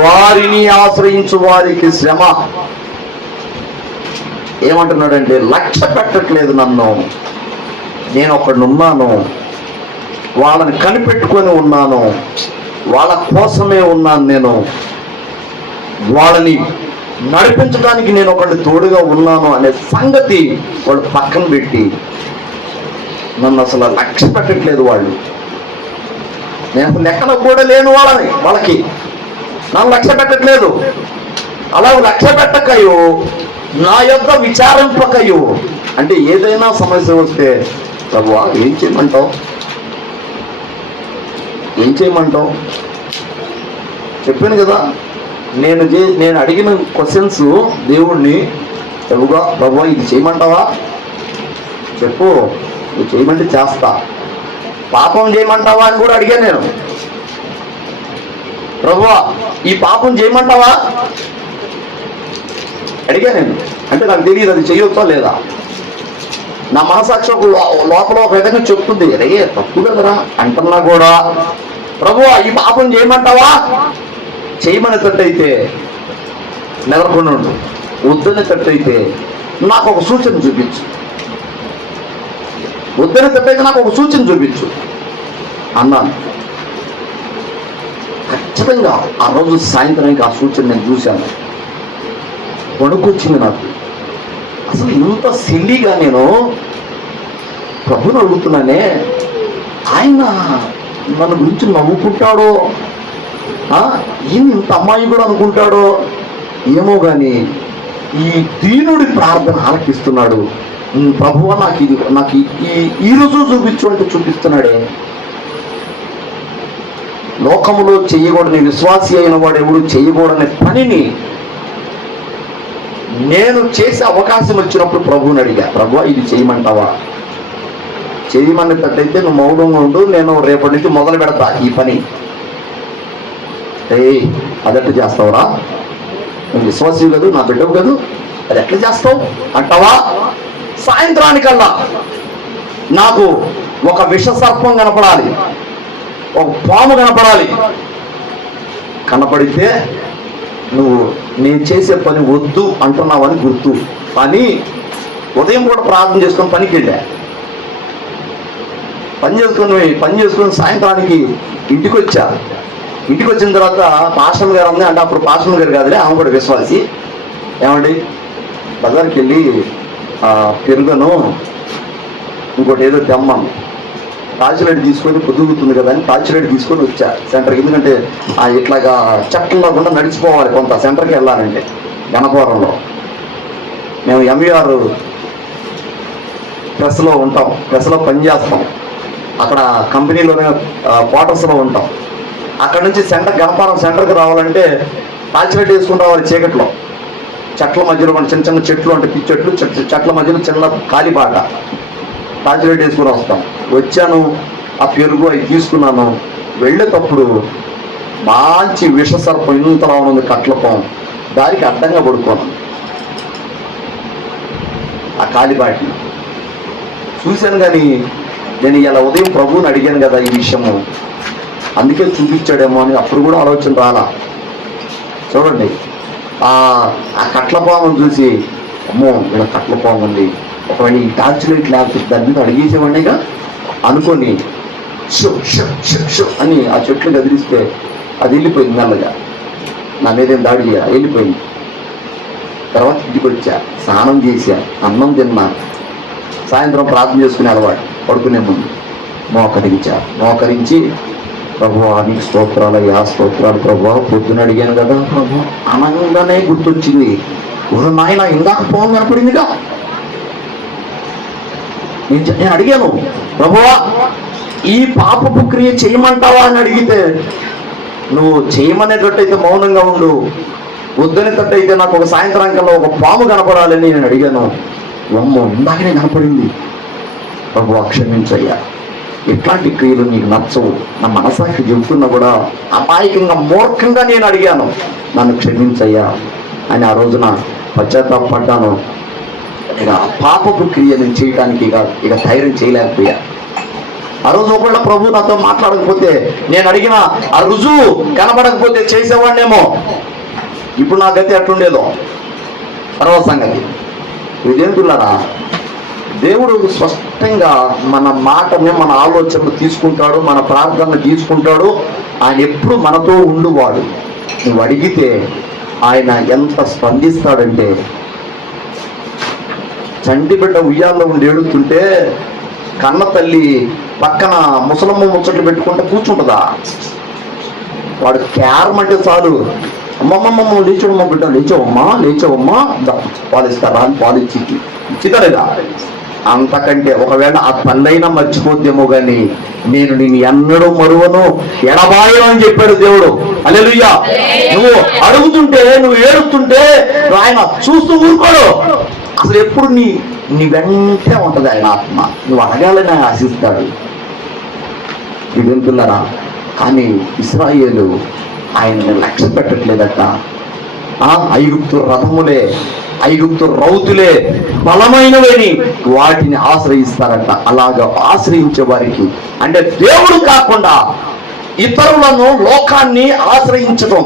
వారిని ఆశ్రయించు వారికి శ్రమ. ఏమంటున్నాడంటే, లక్ష్య పెట్టట్లేదు నన్ను, నేను ఒకడున్నాను, వాళ్ళని కనిపెట్టుకొని ఉన్నాను, వాళ్ళ కోసమే ఉన్నాను, నేను వాళ్ళని నడిపించడానికి నేను ఒకటి తోడుగా ఉన్నాను అనే సంగతి వాళ్ళు పక్కన పెట్టి నన్ను అసలు లక్ష్య పెట్టట్లేదు. వాళ్ళు నేను అసలు లెక్కన కూడా లేను, వాళ్ళకి నన్ను లక్ష్య పెట్టట్లేదు. అలా లక్ష్య పెట్టకయో నా యొక్క విచారింపకయు. అంటే ఏదైనా సమస్య వస్తే ప్రభువా ఏం చేయమంటావు, ఏం చేయమంటావు? చెప్పాను కదా, నేను అడిగిన క్వశ్చన్స్ దేవుణ్ణి, ప్రభువా ఇది చేయమంటావా, చెప్పు, ఇది చేయమంటే చేస్తా. పాపం చేయమంటావా అని కూడా అడిగాను నేను. ప్రభువా ఈ పాపం చేయమంటావా అడిగా నేను. అంటే నాకు తెలియదు అది చేయొచ్చా లేదా. నా మనసాక్షి లోపల ఒక విధంగా చెప్తుంది, అరే తప్పు కదరా అంటున్నా కూడా. ప్రభువా ఈ పాపం చేయమంటావా, చేయమనేటట్టయితే నెలకొండు, వద్దనేటట్టయితే నాకు ఒక సూచన చూపించు, వద్దనేటట్టయితే నాకు ఒక సూచన చూపించు అన్నాను. ఖచ్చితంగా ఆ రోజు సాయంత్రానికి ఆ సూచన నేను చూశాను. వణుకొచ్చింది నాకు. అసలు ఇంత సిల్లీగా నేను ప్రభుని అడుగుతున్నానే, ఆయన నన్ను గురించి నవ్వుకుంటాడో, ఈయన ఇంత అమ్మాయి కూడా అనుకుంటాడో ఏమో కానీ ఈ దీనుడి ప్రార్థన ఆలకిస్తున్నాడు. ప్రభువా నాకు ఈ రోజు చూపించు అంటే చూపిస్తున్నాడే. లోకములో చేయకూడని, విశ్వాసి అయిన వాడు ఎవడు చేయకూడని పనిని నేను చేసే అవకాశం వచ్చినప్పుడు ప్రభువుని అడిగా, ప్రభువా ఇది చేయమంటావా, చేయమనేటట్టయితే నువ్వు మౌనంగా ఉండు, నేను రేపటి నుంచి మొదలు పెడతా ఈ పని. అది ఎట్లా చేస్తావురా, నువ్వు విశ్వాసి కాదు, నా బిడ్డవు కాదు, అది ఎట్లా చేస్తావు అంటావా? సాయంత్రానికల్లా నాకు ఒక విష సర్పం కనపడాలి, ఒక పాము కనపడాలి. కనపడితే నువ్వు నేను చేసే పని వద్దు అంటున్నావని గుర్తు అని ఉదయం కూడా ప్రార్థన చేసుకొని పనికి వెళ్ళా. పని చేసుకొని సాయంత్రానికి ఇంటికి వచ్చా. ఇంటికి వచ్చిన తర్వాత పాస్టర్ గారు ఉంది అంటే, అప్పుడు పాస్టర్ గారు కాదులే, ఆమె కూడా విశ్వాసి. ఏమండి బజార్కి వెళ్ళి పెరుగును ఇంకోటి ఏదో తెమ్మాను, టార్చిలైట్ తీసుకొని పొద్దుగుతుంది కదా అని టార్చిలైట్ తీసుకొని వచ్చా సెంటర్కి. ఎందుకంటే ఇట్లాగా చెట్లలో కూడా నడిచిపోవాలి కొంత సెంటర్కి వెళ్ళాలంటే. గణపురంలో మేము ఎంవీఆర్ ప్రెస్లో ఉంటాం, ప్రెస్లో పనిచేస్తాం. అక్కడ కంపెనీలోనే క్వార్టర్స్లో ఉంటాం. అక్కడ నుంచి గణపురం సెంటర్కి రావాలంటే టార్చిలైట్ వేసుకుని రావాలి చీకట్లో. చెట్ల మధ్యలో చిన్న చిన్న చెట్లు అంటే పిచ్చి చెట్లు, చెట్ల మధ్యలో చిన్న కాలిబాట, టార్చిలైట్ వేసుకుని వస్తాం. వచ్చాను, ఆ పెరుగు అవి తీసుకున్నాను. వెళ్ళేటప్పుడు మంచి విషసర్పం ఇంతలా ఉంది, కట్లపం, దారికి అడ్డంగా పడుకోను. ఆ కాలిబాటిని చూశాను. కానీ నేను ఇలా ఉదయం ప్రభువుని అడిగాను కదా ఈ విషయము, అందుకే చూపించాడేమో అని అప్పుడు కూడా ఆలోచన రాలా. చూడండి, ఆ కట్లపామును చూసి, అమ్మో ఇలా కట్లపాము ఉంది, ఒకవేళ ఈ టార్చ్ లైట్ లేకపోతే దాని మీద అడిగేసేవాడినిగా అనుకొని షో షో షో షో అని ఆ చెట్లు గదిలిస్తే అది వెళ్ళిపోయింది. మెల్లగా నా మీదేం దాడి చేయాలి, వెళ్ళిపోయింది. తర్వాత ఇంటికి వచ్చా, స్నానం చేశా, అన్నం తిన్నా, సాయంత్రం ప్రార్థన చేసుకునే అలవాటు, పడుకునే ముందు మోకరించి ప్రభువా నీకు స్తోత్రాలయ్యా, స్తోత్రాలు ప్రభువా, పొద్దున అడిగాను కదా ప్రభు అనగానే గుర్తొచ్చింది, ఒక నాయన ఇందాక ఫోన్ కనపడిందిగా, నేను అడిగాను ప్రభువా ఈ పాపపు క్రియ చేయమంటావా అని అడిగితే, నువ్వు చేయమనేటట్టయితే మౌనంగా ఉండు, వద్దనేటట్టయితే నాకు ఒక సాయంత్రాంకంలో ఒక పాము కనపడాలని నేను అడిగాను. అమ్మో ఇందాకనే కనపడింది, ప్రభువా క్షమించయ్యా, ఇట్లాంటి క్రియలు నీకు నచ్చవు, నా మనసాక్షి చెబుతున్నా కూడా అమాయకంగా మూర్ఖంగా నేను అడిగాను, నన్ను క్షమించయ్యా అని ఆ రోజున పశ్చాత్తాపడ్డాను. ఇక పాపపు క్రియ నేను చేయడానికి ఇక ధైర్యం చేయలేకపోయా. ఆ రోజు ఒకవేళ ప్రభు నాతో మాట్లాడకపోతే, నేను అడిగిన ఆ రుజువు కనబడకపోతే చేసేవాడినేమో. ఇప్పుడు నా గతి అట్లుండేదో తర్వాత సంగతి. ఇదేంటున్నారా, దేవుడు స్పష్టంగా మన మాటని, మన ఆలోచనలు తీసుకుంటాడు, మన ప్రార్థనలు తీసుకుంటాడు. ఆయన ఎప్పుడు మనతో ఉండువాడు. నువ్వు అడిగితే ఆయన ఎంత స్పందిస్తాడంటే, చంటి బిడ్డ ఉయ్యాల్లో ఉండి ఏడుతుంటే కన్న తల్లి పక్కన ముసలమ్మ ముచ్చట్లు పెట్టుకుంటే కూర్చుంటుందా? వాడు క్యారమంటే చాలు, అమ్మమ్మమ్మ లేచవమ్మ బిడ్డ, లేచవమ్మా పాలిస్తారా అని పాలిచ్చి ఇచ్చితారుగా. అంతకంటే ఒకవేళ ఆ తల్లైనా మర్చిపోద్దేమో కానీ నేను నిన్ను ఎన్నడూ మరువను, ఎడబాయను అని చెప్పాడు దేవుడు. హల్లెలూయా. నువ్వు అడుగుతుంటే, నువ్వు ఏడుస్తుంటే ఆయన చూస్తూ ఊరుకోడు. అసలు ఎప్పుడు నీ వెంటే ఉంటుంది ఆయన ఆత్మ. నువ్వు అడగాలని ఆయన ఆశిస్తాడు. వింటున్నారా? కానీ ఇశ్రాయేలు ఆయన్ని లక్ష్య పెట్టట్లేదట. ఐగుప్తు రథములే, ఐగుప్తు రౌతులే బలమైనవని వాటిని ఆశ్రయిస్తారట. అలాగా ఆశ్రయించే వారికి, అంటే దేవుడు కాకుండా ఇతరులను, లోకాన్ని ఆశ్రయించటం.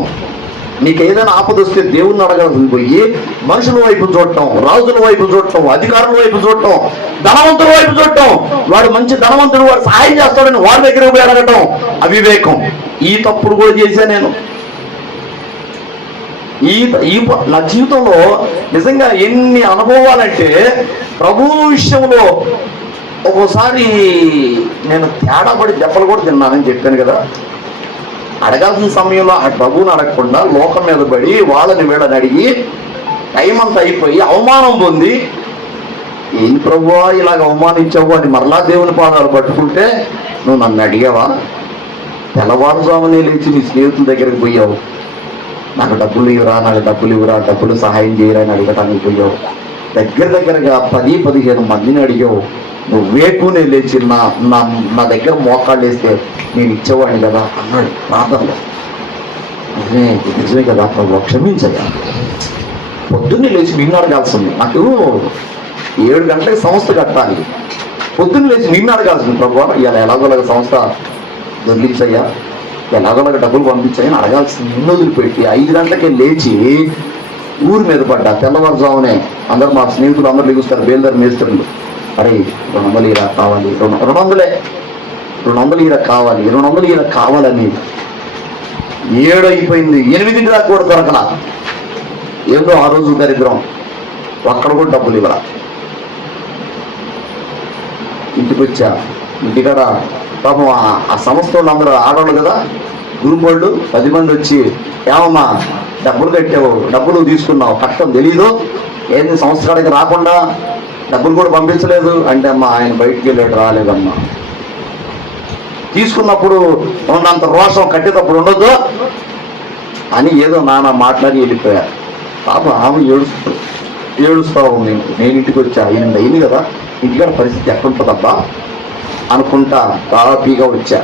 నీకు ఏదైనా ఆపద వస్తే దేవుణ్ణి అడగాల్సింది పోయి మనుషుల వైపు చూడటం, రాజుల వైపు చూడటం, అధికారుల వైపు చూడటం, ధనవంతుల వైపు చూడటం. వాడు మంచి ధనవంతుడు, వాడు సహాయం చేస్తాడని వాడి దగ్గర పోయి అడగటం అవివేకం. ఈ తప్పుడు కూడా చేశా నేను. నా జీవితంలో నిజంగా ఎన్ని అనుభవాలంటే, ప్రభు విషయంలో ఒక్కోసారి నేను తేడా పడి దెబ్బలు కూడా తిన్నానని చెప్పాను కదా. అడగాల్సిన సమయంలో ఆ ప్రభువుని అడగకుండా లోకం మీద పడి వాళ్ళని వీళ్ళని అడిగి టైం అంతా అయిపోయి అవమానం పొంది, ఏం ప్రభువా ఇలాగ అవమానించావు అని మరలా దేవుని పాదాలు పట్టుకుంటే, నువ్వు నన్ను అడిగావా? తెల్లవారుజామునే లేచి నీ స్నేహితుల దగ్గరికి పోయావు, నాకు డబ్బులు ఇవ్వరా, నాకు డబ్బులు ఇవ్వరా, డబ్బులు సహాయం చేయరా అని అడగటానికి పోయావు. దగ్గరగా 10-15 మందిని అడిగావు. నువ్వు వేకునే లేచి నా దగ్గర మోకాళ్ళు వేస్తే నేను ఇచ్చేవాడిని కదా అన్నాడు ప్రార్థనలో. నిజమే కదా ప్రభు, క్షమించయ్యా. పొద్దున్నే లేచి నిన్ను అడగాల్సింది. నాకు 7 గంటలకు సంస్థ కట్టాలి, పొద్దున్న లేచి నిన్ను అడగాల్సింది. ప్రభు ఇలా ఎలాగోలాగా సంస్థ దొరికించయ్యా, ఎలాగోలాగా డబ్బులు పంపించాయని అడగాల్సింది. నిన్ను వదిలిపెట్టి 5 గంటలకే లేచి ఊరి మీద పడ్డా. తెల్లవారుజామునే అందరు మా స్నేహితులు అందరు లెగుస్తారు, బేల్దారి మేస్త్రులు. అరే 200 ఈరా కావాలి, 200 ఈరా కావాలి, 200 ఈరా కావాలని 7 అయిపోయింది, 8 దాకా కూడా దొరకలా. ఏందో ఆ రోజు దరిద్రం, అక్కడ కూడా డబ్బులు ఇవ్వరా. ఇంటికి వచ్చా, ఇంటికాడ పాపం ఆ సంస్థ వాళ్ళు అందరూ ఆడవాళ్ళు కదా, గ్రూప్ వాళ్ళు 10 మంది వచ్చి, ఏమమ్మా డబ్బులు కట్టావు, డబ్బులు తీసుకున్నావు, కష్టం తెలీదు ఏంది, సంవత్సరానికి రాకుండా డబ్బులు కూడా పంపించలేదు అంటే, అమ్మా ఆయన బయటికి వెళ్ళాడు, రాలేదమ్మా. తీసుకున్నప్పుడు ఉన్నంత రోషం కట్టేటప్పుడు ఉండొద్దు అని ఏదో నాన్న మాట్లాడి వెళ్ళిపోయారు. పాప ఆమె ఏడుస్తూ ఉంది. నేను ఇంటికి వచ్చా, 8 అయింది కదా, ఇంటికాడ పరిస్థితి ఎట్లుంటుందబ్బా అనుకుంటా తాపీగా వచ్చా.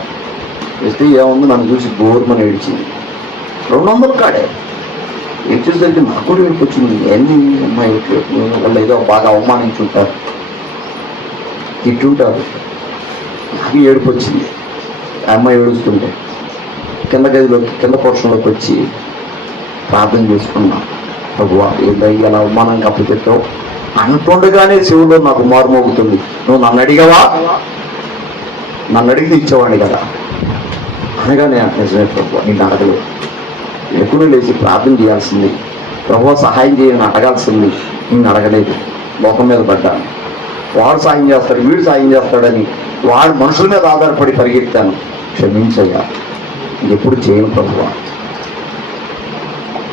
వస్తే ఏముంది, నన్ను చూసి బోర్మని ఏడిచింది. 200 కాడే ఏం చేసేసరికి నాకు కూడా ఏడుపు వచ్చింది. ఏంది అమ్మాయి వాళ్ళు ఏదో బాగా అవమానించుంటారు, తిట్టుంటారు. నాకు ఏడుపు వచ్చింది. ఆ అమ్మాయి ఏడుస్తుంటే కింద గదిలోకి, కింద పోర్షన్లోకి వచ్చి ప్రార్థన చేసుకున్నా. ప్రభువా ఏదో ఇలా అవమానంగా అప్పచెప్పావు అంటుండగానే శివులో నాకు మారుమోగుతుంది, నువ్వు నన్ను అడిగావా? నన్ను అడిగితే ఇచ్చేవాడిని కదా అనగానే నిజమే ప్రభు, నిన్ను అడగలేదు. ఎప్పుడు లేచి ప్రార్థన చేయాల్సింది, ప్రభు సహాయం చేయని అడగాల్సింది, నిన్ను అడగలేదు. లోకం మీద పడ్డాను. వాడు సాయం చేస్తాడు, వీడు సాయం చేస్తాడని వాడు మనుషుల మీద ఆధారపడి పరిగెత్తాను. క్షమించయ్యా, ఇంకెప్పుడు చేయను ప్రభువా,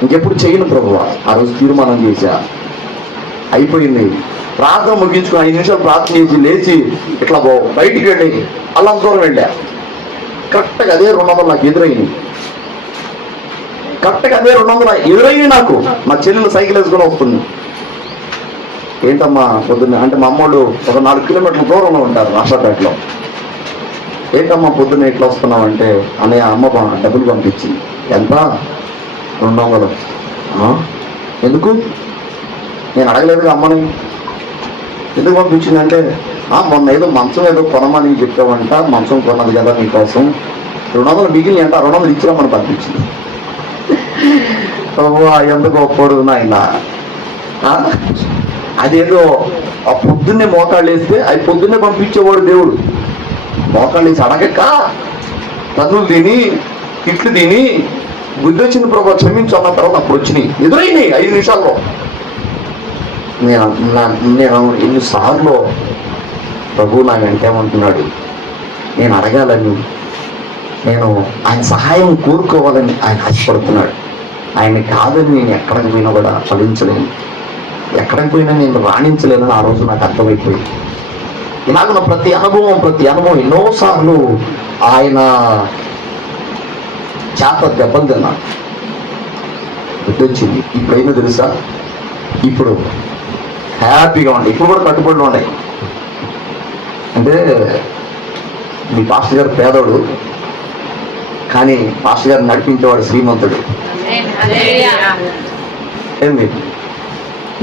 ఇంకెప్పుడు చేయను ప్రభువా. ఆ రోజు తీర్మానం చేశా. అయిపోయింది. ప్రార్థన ముగించుకుని 5 నిమిషాలు ప్రార్థన చేసి లేచి ఇట్లా బయటికి వెళ్ళి అల్లం దూరం వెళ్ళా. కరెక్ట్గా అదే 200 నాకు ఎదురైంది. కరెక్ట్గా అదే 200 ఎదురైంది నాకు. మా చెల్లెలు సైకిల్ వేసుకొని వస్తుంది. ఏంటమ్మా పొద్దున్న అంటే మా అమ్మోళ్ళు ఒక 4 కిలోమీటర్ల దూరంలో ఉంటారు రాష్ట్రపేటలో. ఏంటమ్మా పొద్దున్న ఇట్లా వస్తున్నావు అంటే, అన్నయ్య అమ్మ డబ్బులు పంపించింది. ఎంత? 200. ఎందుకు? నేను అడగలేదుగా అమ్మని. ఎందుకు పంపించింది అంటే, మొన్న ఏదో మంచం ఏదో కొనమని చెప్పావంట, మంచం కొన్నది కదా నీకోసం, 200 మిగిలిన అంట, 200 ఇచ్చిరమ్మని పంపించింది. ఎందుకు ఒప్పుడు నాయన. అదేదో ఆ పొద్దున్నే మోకాళ్ళు వేస్తే అది పొద్దున్నే పంపించేవాడు దేవుడు. మోకాళ్ళు వేసి అడగక తన్నులు తిని తిట్లు తిని బుద్ధి వచ్చిన ప్రభావ క్షమించు అన్న తర్వాత అప్పుడు వచ్చినాయి, ఎదురైనాయి 5 నిమిషాల్లో. నేను ఎన్నిసార్లు ప్రభు నాకు అంటేమంటున్నాడు, నేను అడగాలని, నేను ఆయన సహాయం కోరుకోవాలని ఆయన ఆశపడుతున్నాడు. ఆయన కాదని నేను ఎక్కడికి పోయినా కూడా ఫలించలేను, ఎక్కడికి పోయినా నేను రాణించలేనని ఆ రోజు నాకు అర్థమైపోయింది. ఇలాగ ప్రతి అనుభవం ఎన్నోసార్లు ఆయన చేత దెబ్బలు తిన్నాను. గుర్తొచ్చింది. ఇప్పుడైనా తెలుసా, ఇప్పుడు హ్యాపీగా ఉండే, ఇప్పుడు కూడా కట్టుబడులు ఉన్నాయి. అంటే మీ పాస్టర్ గారు పేదోడు, కానీ పాస్టర్ గారు నడిపించేవాడు శ్రీమంతుడు. ఏంది,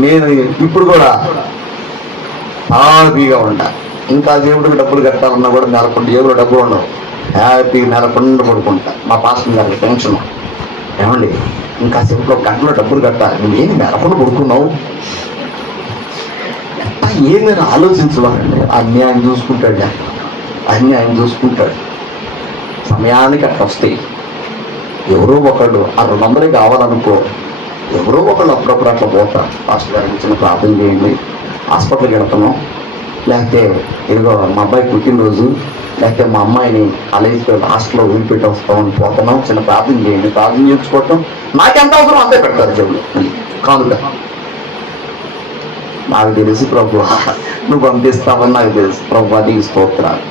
నేను ఇప్పుడు కూడా హ్యాపీగా ఉంటా. ఇంకా దేవుడికి డబ్బులు కట్టాలన్నా కూడా నెలకొండ జేబులో డబ్బులు ఉండవు, హ్యాపీగా నెలకొండ పడుకుంటా. మా పాస్టర్ గారికి టెన్షన్, ఏమండి ఇంకా సేపులో గంటలో డబ్బులు కట్టాలి, నువ్వు ఏంది నెలకొండ పడుకున్నావు? ఏం నేను ఆలోచించవాలండి. అన్నీ ఆయన చూసుకుంటాడు, అన్నీ ఆయన చూసుకుంటాడు. సమయానికి అట్లా వస్తాయి. ఎవరో ఒకళ్ళు ఆ 200 కావాలనుకో, ఎవరో ఒకళ్ళు అప్పుడప్పుడు అట్లా పోతారు. పాస్టర్ గారికి చిన్న ప్రార్థన చేయండి, హాస్పిటల్కి వెళ్తున్నాం, లేకపోతే ఇదిగో మా అబ్బాయి పుట్టినరోజు, లేకపోతే మా అమ్మాయిని కాలేజీకి హాస్టల్లో వదిలిపెట్టి వస్తామని పోతున్నాం, చిన్న ప్రార్థన చేయండి. ప్రార్థన చేసుకోవటం నాకెంత అవసరం అంతే పెడతారు చెవులు కానుక. నాకు తెలుసు ప్రభు నువ్వు పంపిస్తావని నాకు తెలుసు ప్రభు, నీకు స్తోత్రాలు.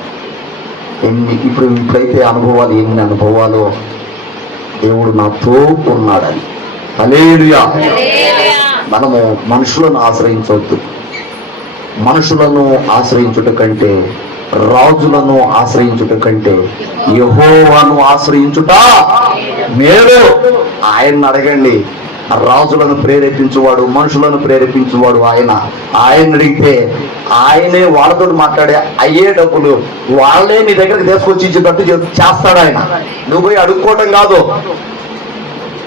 ఇప్పుడైతే అనుభవాలు, ఎన్ని అనుభవాలు దేవుడు నాతో ఉన్నాడని. హల్లెలూయా. మనము మనుషులను ఆశ్రయించవద్దు. మనుషులను ఆశ్రయించుట కంటే, రాజులను ఆశ్రయించుట కంటే యెహోవాను ఆశ్రయించుట మేలు. ఆయన్ని అడగండి. రాజులను ప్రేరేపించువాడు, మనుషులను ప్రేరేపించువాడు ఆయన. ఆయన అడిగితే ఆయనే వాళ్ళతో మాట్లాడే అయ్యే డబ్బులు వాళ్ళే నీ దగ్గరికి తీసుకొచ్చి ఇచ్చేటట్టు చేస్తాడు ఆయన. నువ్వు పోయి అడుక్కోవటం కాదు.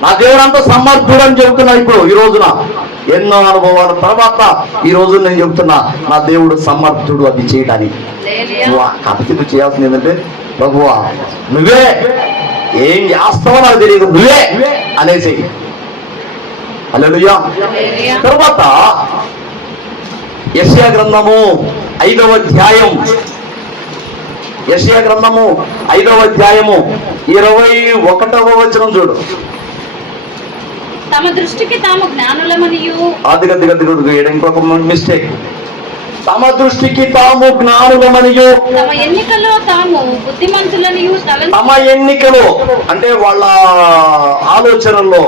నా దేవుడు అంతా సమర్థుడు అని చెబుతున్నా. ఇప్పుడు ఈ రోజున ఎన్నో అనుభవాల తర్వాత ఈ రోజు నేను చెబుతున్నా, నా దేవుడు సమర్థుడు అది చేయడానికి. కాబట్టి నువ్వు చేయాల్సింది ఏంటంటే, ప్రభువా నువ్వే ఏం చేస్తావో నాకు తెలియదు, నువ్వే అనేసి. హల్లెలూయా. తర్వాత యెషయా గ్రంథము 5వ అధ్యాయం, యెషయా గ్రంథము 5వ అధ్యాయము 21వ వచనం చూడు. తమ దృష్టికి తాము జ్ఞానులమనియు, ఇంకొక మిస్టేక్, తమ దృష్టికి తాము జ్ఞానులమనియు, తమ ఎన్నికలో తాము బుద్ధిమంతులనియు, తమ ఎన్నికలో అంటే వాళ్ళ ఆలోచనల్లో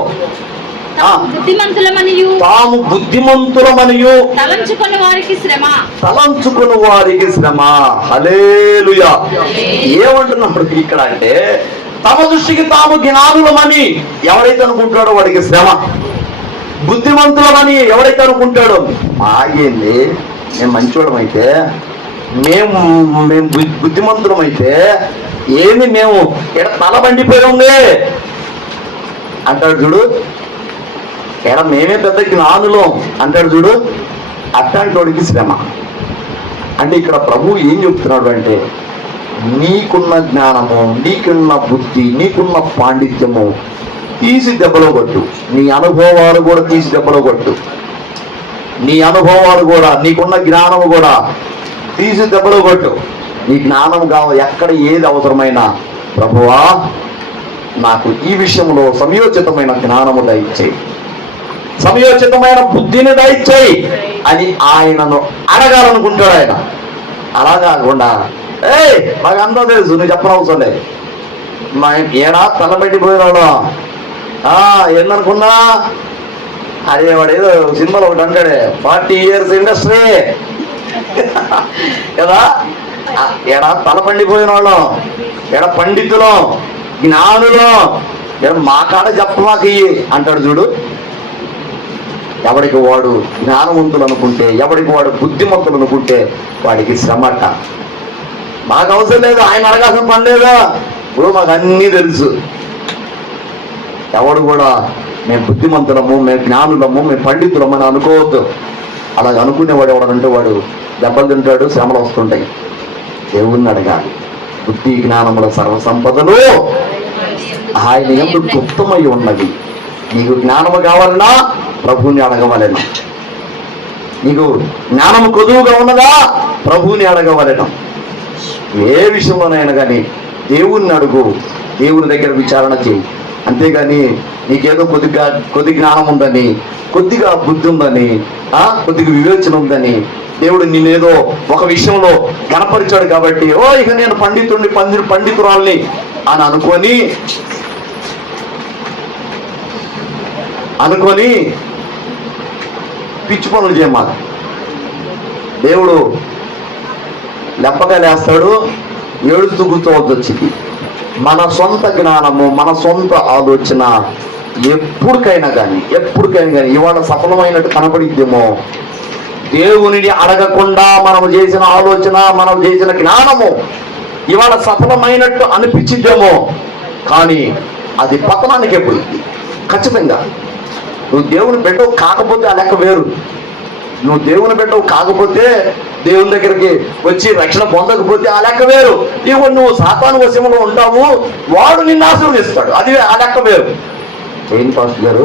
బుద్ధిమంతులమనియు, తాము బుద్ధిమంతులమనియు, తలంచుకుని వారికి శ్రమ, తలంచుకుని వారికి శ్రమ. హల్లెలూయా. ఏమంటున్నాడు ఇక్కడ అంటే, తమ దృష్టికి తాము జ్ఞానులమని ఎవరైతే అనుకుంటాడో వాడికి శ్రమ. బుద్ధిమంతులమని ఎవడైతే అనుకుంటాడో, మాగేంది మేము మంచివాడమైతే, మేము మేము బుద్ధిమంతులమైతే ఏంది మేము ఎడ తల బండిపోయి ఉంది అంటాడు చూడు, ఎడ మేమే పెద్ద జ్ఞానులం అంటాడు చూడు, అట్లాంటి శ్రమ. అంటే ఇక్కడ ప్రభు ఏం చెప్తున్నాడు అంటే, నీకున్న జ్ఞానము, నీకున్న బుద్ధి, నీకున్న పాండిత్యము తీసి దెబ్బలో కొట్టు. నీ అనుభవాలు కూడా తీసి దెబ్బలో కొట్టు. నీ అనుభవాలు కూడా, నీకున్న జ్ఞానము కూడా తీసి దెబ్బలో కొట్టు. నీ జ్ఞానం కావాలి, ఎక్కడ ఏది అవసరమైనా ప్రభువా నాకు ఈ విషయంలో సమయోచితమైన జ్ఞానము దయచేయి, సమయోచితమైన బుద్ధిని దయచేయి అని ఆయనను అడగాలనుకుంటాడు ఆయన. అలా కాకుండా మాకు అంతా తెలుసు, నువ్వు చెప్పనవసరం లేదు, మా ఏడా తలబెట్టిపోయినాడు ఏందనుకున్నా, అదే వాడు ఏదో సినిమాలో ఒకటి అంటాడే 40 years ఇండస్ట్రీ కదా, ఎడా తల పండిపోయిన వాళ్ళం, ఎడ పండితులం, జ్ఞానులం, ఎడ మా కాడ చెప్పమాకి అంటాడు చూడు. ఎవడికి వాడు జ్ఞానవంతులు అనుకుంటే, ఎవడికి వాడు బుద్ధిమంతులు అనుకుంటే వాడికి శ్రమట. మాకు అవసరం లేదు, ఆయన అడగాల్సిన పని లేదా, ఇప్పుడు మాకు అన్నీ తెలుసు. ఎవడు కూడా మేము బుద్ధిమంతులము, మేము జ్ఞానులము, మేము పండితులము అని అనుకోవద్దు. అలాగ అనుకునేవాడు ఎవడంటే వాడు దెబ్బలు తింటాడు, శ్రమలు వస్తుంటాయి. దేవుణ్ణి అడగాలి. బుద్ధి జ్ఞానముల సర్వసంపదలు ఆయన యందు గుప్తమై ఉన్నది. నీకు జ్ఞానము కావాలన్నా ప్రభువుని అడగవలెను. నీకు జ్ఞానము కొదువుగా ఉన్నదా ప్రభువుని అడగవలెను. ఏ విషయంలోనైనా కానీ దేవుణ్ణి అడుగు, దేవుని దగ్గర విచారణ చేయి. అంతేగాని నీకేదో కొద్ది జ్ఞానం ఉందని, కొద్దిగా బుద్ధి ఉందని, కొద్దిగా వివేచన ఉందని దేవుడు నిన్నేదో ఒక విషయంలో కనపరిచాడు కాబట్టి ఇక నేను పండితురాల్ని అని అనుకొని పిచ్చి పనులు చేయమాల. దేవుడు లెప్పకాయలు వేస్తాడు, ఏడుస్తూ కూర్చోవద్దు వచ్చింది. మన సొంత జ్ఞానము, మన సొంత ఆలోచన ఎప్పటికైనా కానీ ఇవాళ సఫలమైనట్టు కనపడిద్దేమో, దేవునిని అడగకుండా మనం చేసిన ఆలోచన, మనం చేసిన జ్ఞానము ఇవాళ సఫలమైనట్టు అనిపించిద్దేమో, కానీ అది పతనానికే పోయింది ఖచ్చితంగా. నువ్వు దేవుని బిడ్డవు కాకపోతే ఆ లెక్క వేరు. నువ్వు దేవుని బిడ్డవు కాకపోతే, దేవుని దగ్గరికి వచ్చి రక్షణ పొందకపోతే ఆ లెక్క వేరు. ఇవ్వ నువ్వు సాతాను వశంలో ఉంటావు, వాడు నిన్ను ఆశీర్వదిస్తాడు, అది ఆ లెక్క వేరు. ఏం పాస్టర్ గారు,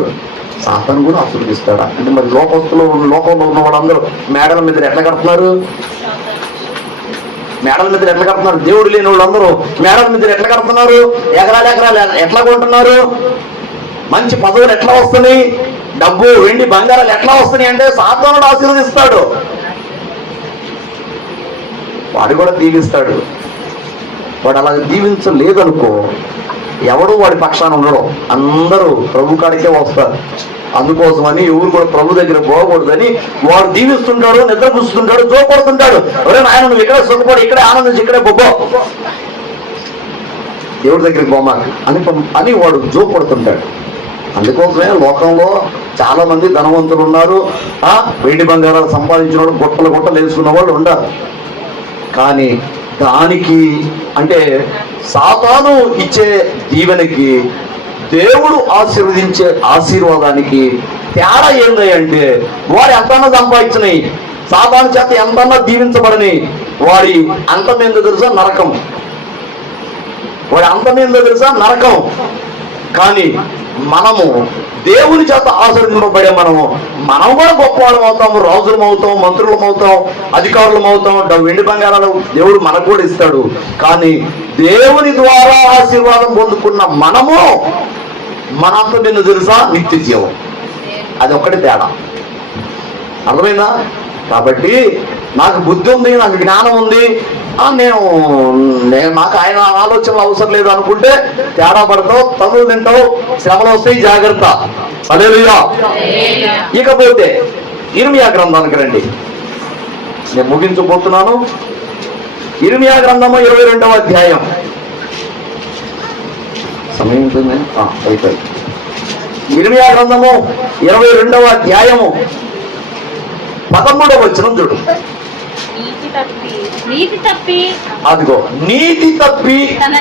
సాతాను కూడా ఆశీర్వదిస్తాడా అంటే మరి లోకంలో ఉన్న వాళ్ళందరూ మేడల మీద ఎట్లా కడుతున్నారు? మేడల మీద ఎట్లా కడుతున్నారు? దేవుడు లేని వాళ్ళందరూ మేడల మీద ఎట్లా కడుతున్నారు? ఎకరాలు ఎట్లా కొంటున్నారు? మంచి పదవులు ఎట్లా వస్తున్నాయి? డబ్బు, వెండి, బంగారాలు ఎట్లా వస్తున్నాయి అంటే సాతానుడు ఆశీర్వదిస్తాడు, వాడు కూడా దీవిస్తాడు. వాడు అలా దీవించలేదనుకో, ఎవడు వాడి పక్షాన ఉండడం, అందరూ ప్రభు కాడికే వస్తారు. అందుకోసమని ఎవరు కూడా ప్రభు దగ్గర పోకూడదని వాడు దీవిస్తుంటాడు, నిద్రపుస్తుంటాడు, జోపడుతుంటాడు. ఎవరైనా ఆయన నువ్వు ఇక్కడే సుఖపడి, ఇక్కడే ఆనందించి, ఇక్కడే బొబ్బో, దేవుడి దగ్గరికి పోమాకు అని వాడు జోపడుతుంటాడు. అందుకోసమే లోకంలో చాలా మంది ధనవంతులు ఉన్నారు, వెండి బంగారాలు సంపాదించిన వాళ్ళు, గుట్టలు వేసుకున్న వాళ్ళు ఉండరు. కానీ దానికి అంటే సాతాను ఇచ్చే దీవెనకి, దేవుడు ఆశీర్వదించే ఆశీర్వాదానికి తేడా ఏంది అంటే, వాడు ఎంతన్నా సంపాదించినాయి, సాతాను చేత ఎంతన్నా దీవించబడని వాడి అంతం ఏందో తెలుసా? నరకం. వాడి అంతం ఏందో తెలుసా? నరకం. కానీ మనము దేవుని చేత ఆశీర్వదింపబడే మనం కూడా గొప్పవాళ్ళం అవుతాము, రాజులం అవుతాం, మంత్రులం అవుతాం, అధికారులం అవుతాం, వెండి బంగారాలు దేవుడు మనకు కూడా ఇస్తాడు. కానీ దేవుని ద్వారా ఆశీర్వాదం పొందుకున్న మనము మన అంతం నిన్ను తెలుసా? నిత్య జీవం. అది ఒక్కటి తేడా. అర్థమైందా? కాబట్టి నాకు బుద్ధి ఉంది, నాకు జ్ఞానం ఉంది, నాకు ఆయన ఆలోచనలు అవసరం లేదు అనుకుంటే తేడా పడతావు, తగులు తింటావు, శ్రమలు వస్తాయి, జాగ్రత్త. హల్లెలూయా. ఇకపోతే ఇర్మియా గ్రంథానికి రండి, నేను ముగించబోతున్నాను. ఇర్మియా గ్రంథము 22వ అధ్యాయం. సమయం ఉంటుంది అయిపోయి ఇర్మియా గ్రంథము 22వ అధ్యాయము 13వ వచనం చూడు. నీతి తప్పి అదిగో నీతి తప్పి తన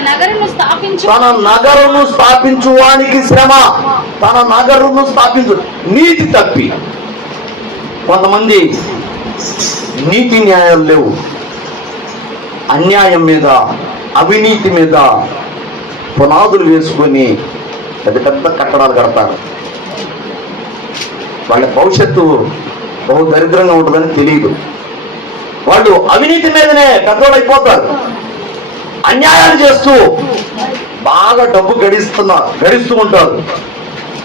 నగరును స్థాపించువానికి శ్రమ. తన నగరును స్థాపించు. నీతి తప్పి. కొంతమంది నీతి న్యాయాలు లేవు, అన్యాయం మీద అవినీతి మీద పునాదులు వేసుకొని పెద్ద పెద్ద కట్టడాలు కడతారు. వాళ్ళ భవిష్యత్తు బహు దరిద్రంగా ఉంటుందని తెలియదు. వాళ్ళు అవినీతి మీదనే పెద్దోళ్ళు అయిపోతారు. అన్యాయాలు చేస్తూ బాగా డబ్బు గడిస్తూ ఉంటారు.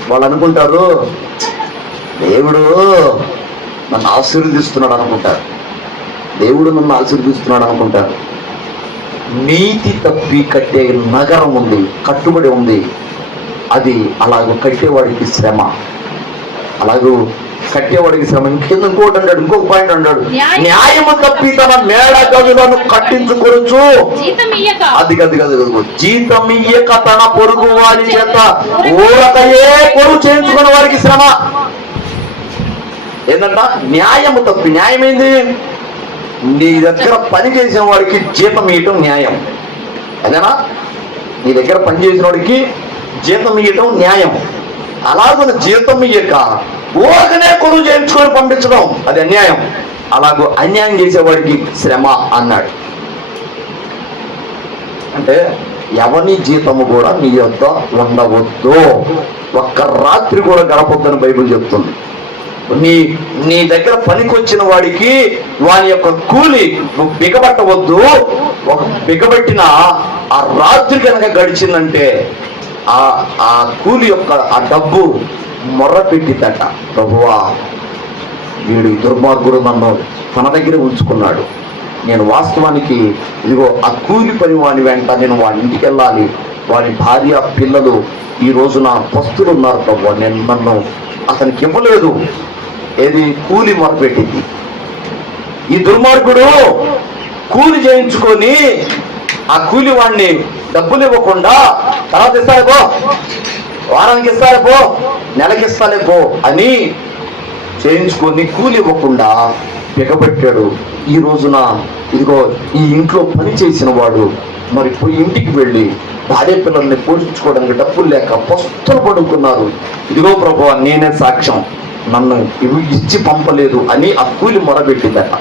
వాళ్ళు అనుకుంటారు దేవుడు నన్ను ఆశీర్వదిస్తున్నాడు అనుకుంటారు. దేవుడు నన్ను ఆశీర్వదిస్తున్నాడు అనుకుంటారు. నీతి తప్పి కట్టే నగరం ఉంది, కట్టుబడి ఉంది. అది అలాగ కట్టేవాడికి శ్రమ. అలాగూ కట్టేవాడికి శ్రమ. ఇంకేందో ఇంకోటి అంటాడు, ఇంకొక పాయింట్ అంటాడు, న్యాయము తప్పి తన మేడ గదులను కట్టించుకోవచ్చు. అది జీతం ఇయ్యక తన పొరుగు వారి చేత ఊరకయే కొరువు చేయించుకున్న వారికి శ్రమ. ఏంటంట? న్యాయము తప్పి. న్యాయం ఏంది? నీ దగ్గర పని చేసిన వాడికి జీతం ఇవ్వటం న్యాయం. అదేనా? నీ దగ్గర పని చేసిన వాడికి జీతం ఇవ్వటం న్యాయం. అలాగే జీతం ఇయ్యక ఊరకనే కొనుగోలు చేయించుకొని పంపించడం అది అన్యాయం. అలాగూ అన్యాయం చేసేవాడికి శ్రమ అన్నాడు. అంటే ఎవరి జీతము కూడా నీ యొద్ద ఉండవద్దు, ఒక్క రాత్రి కూడా గడపొద్దని బైబిల్ చెప్తుంది. నీ దగ్గర పనికొచ్చిన వాడికి వాని యొక్క కూలి నువ్వు బిగబట్టవద్దు. ఒక బిగబట్టిన ఆ రాత్రి కనుక గడిచిందంటే ఆ కూలి యొక్క ఆ డబ్బు మొర్ర పెట్టిద్దట, ప్రభువా వీడు దుర్మార్గుడు నన్ను తన దగ్గర ఉంచుకున్నాడు. నేను వాస్తవానికి ఇదిగో ఆ కూలి పని వాని వెంట నేను వాడి ఇంటికి వెళ్ళాలి. వాడి భార్య పిల్లలు ఈ రోజున పస్తులు ఉన్నారు ప్రభు, నేను నన్ను అతనికి ఇవ్వలేదు. ఏది? కూలి మొరపెట్టింది. ఈ దుర్మార్గుడు కూలి చేయించుకొని ఆ కూలి వాడిని డబ్బులు ఇవ్వకుండా తర్వాత ఇస్తాలే పో, వారానికి ఇస్తాలే పో, నెలకి ఇస్తాలే పో అని చేయించుకొని కూలి ఇవ్వకుండా బిగబట్టాడు. ఈ రోజున ఇదిగో ఈ ఇంట్లో పని చేసిన వాడు మరి పోయి ఇంటికి వెళ్ళి భార్య పిల్లల్ని పోషించుకోవడానికి డబ్బులు లేక పస్తులు పడుకున్నారు. ఇదిగో ప్రభు నేనే సాక్ష్యం, నన్ను ఇచ్చి పంపలేదు అని ఆ కూలి మొరబెట్టిందట.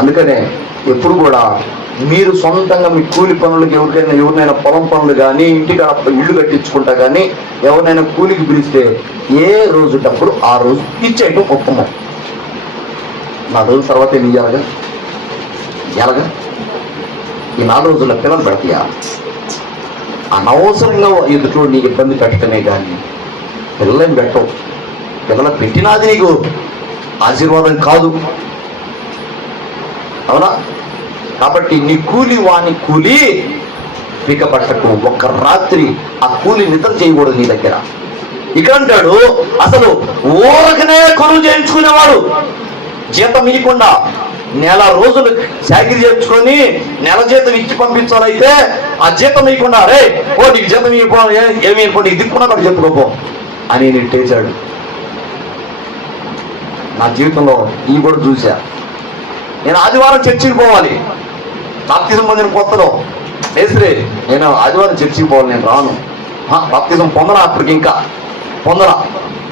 అందుకనే ఎప్పుడు కూడా మీరు సొంతంగా మీ కూలి పనులకు ఎవరినైనా పొలం పనులు కానీ ఇంటికి ఇల్లు కట్టించుకుంటా కానీ ఎవరినైనా కూలికి పిలిస్తే ఏ రోజుటప్పుడు ఆ రోజు ఇచ్చేయటం ఉత్తమం. 4 రోజుల తర్వాత ఏం ఇయ్యాలగా? ఈ 4 రోజుల పిల్లలు పెడతాయా? అనవసరంగా ఎదుటో నీకు ఇబ్బంది పెట్టడమే కానీ పిల్లలని పెట్టవు. పిల్లలు పెట్టినాది నీకు ఆశీర్వాదం కాదు, అవునా? కాబట్టి నీ కూలి వాని కూలి బిగబట్టకు. ఒక్క రాత్రి ఆ కూలి నిద్ర చేయకూడదు నీ దగ్గర. ఇక్కడ అంటాడు అసలు ఊరకనే కొనుగోలు చేయించుకునేవాడు జీతం ఇవ్వకుండా నెల రోజులు చాకిరీ చేయించుకొని నెల జీతం ఇచ్చి పంపించాలైతే ఆ జీతం ఇవ్వకుండా రే ఓ నీకు జీతం ఇవ్వకో, ఏమి ఇవ్వకో, నీకు దిక్కున్నా కూడా చెప్పుకోపో అని నెట్టేశాడు. నా జీవితంలో ఈ కూడా చూశా. నేను ఆదివారం చర్చికి పోవాలి, బాప్తిజం పొందిన కొత్తలో మేస్త్రి నేను ఆదివారం చర్చికి పోవాలి, నేను రాను. బాప్తిజం పొందరా, అప్పటికి ఇంకా పొందరా.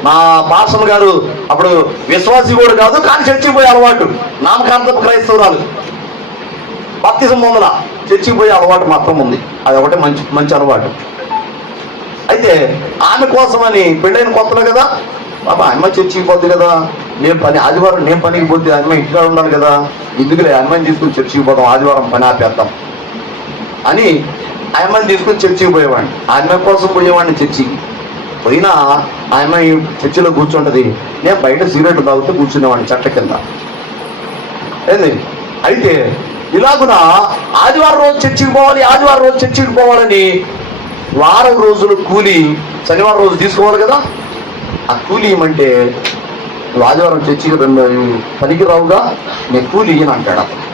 మా పాస్టర్ గారు అప్పుడు విశ్వాసి కూడా కాదు కానీ చర్చికి పోయే అలవాటు, నామకాంతపు క్రైస్తవురాలు. బాప్తిజం పొందరా, చర్చికి పోయే అలవాటు మాత్రం ఉంది. అది ఒకటే మంచి అలవాటు. అయితే ఆమె కోసమని పెళ్ళైన కొత్తలో కదా, బాబా అమ్మ చర్చికి పోద్ది కదా, ఆదివారం నేను పనికి పోతే అమ్మ ఇంటికాడ ఉండాలి కదా, ఎందుకులే అమ్మాయిని తీసుకుని చర్చికి పోతాం, ఆదివారం పని ఆపేద్దాం అని ఆ అమ్మాయిని తీసుకుని చర్చికి పోయేవాడిని. ఆ అమ్మాయి కోసం పోయేవాడిని. చర్చికి పోయినా ఆ అమ్మాయి చర్చిలో కూర్చుంటది, నేను బయట సిగరెట్ తాగుతూ కూర్చునేవాడిని చెట్ల కింద. ఏంది? అయితే ఇలాగున ఆదివారం రోజు చర్చికి పోవాలి, ఆదివారం రోజు చర్చికి పోవాలని వారం రోజులు కూలి శనివారం రోజు తీసుకోవాలి కదా. ఆ కూలి ఇవ్వమంటే నువ్వు ఆదివారం చర్చికి పనికి రావుగా, నేను కూలి ఇయ్యను అంటాడు అతను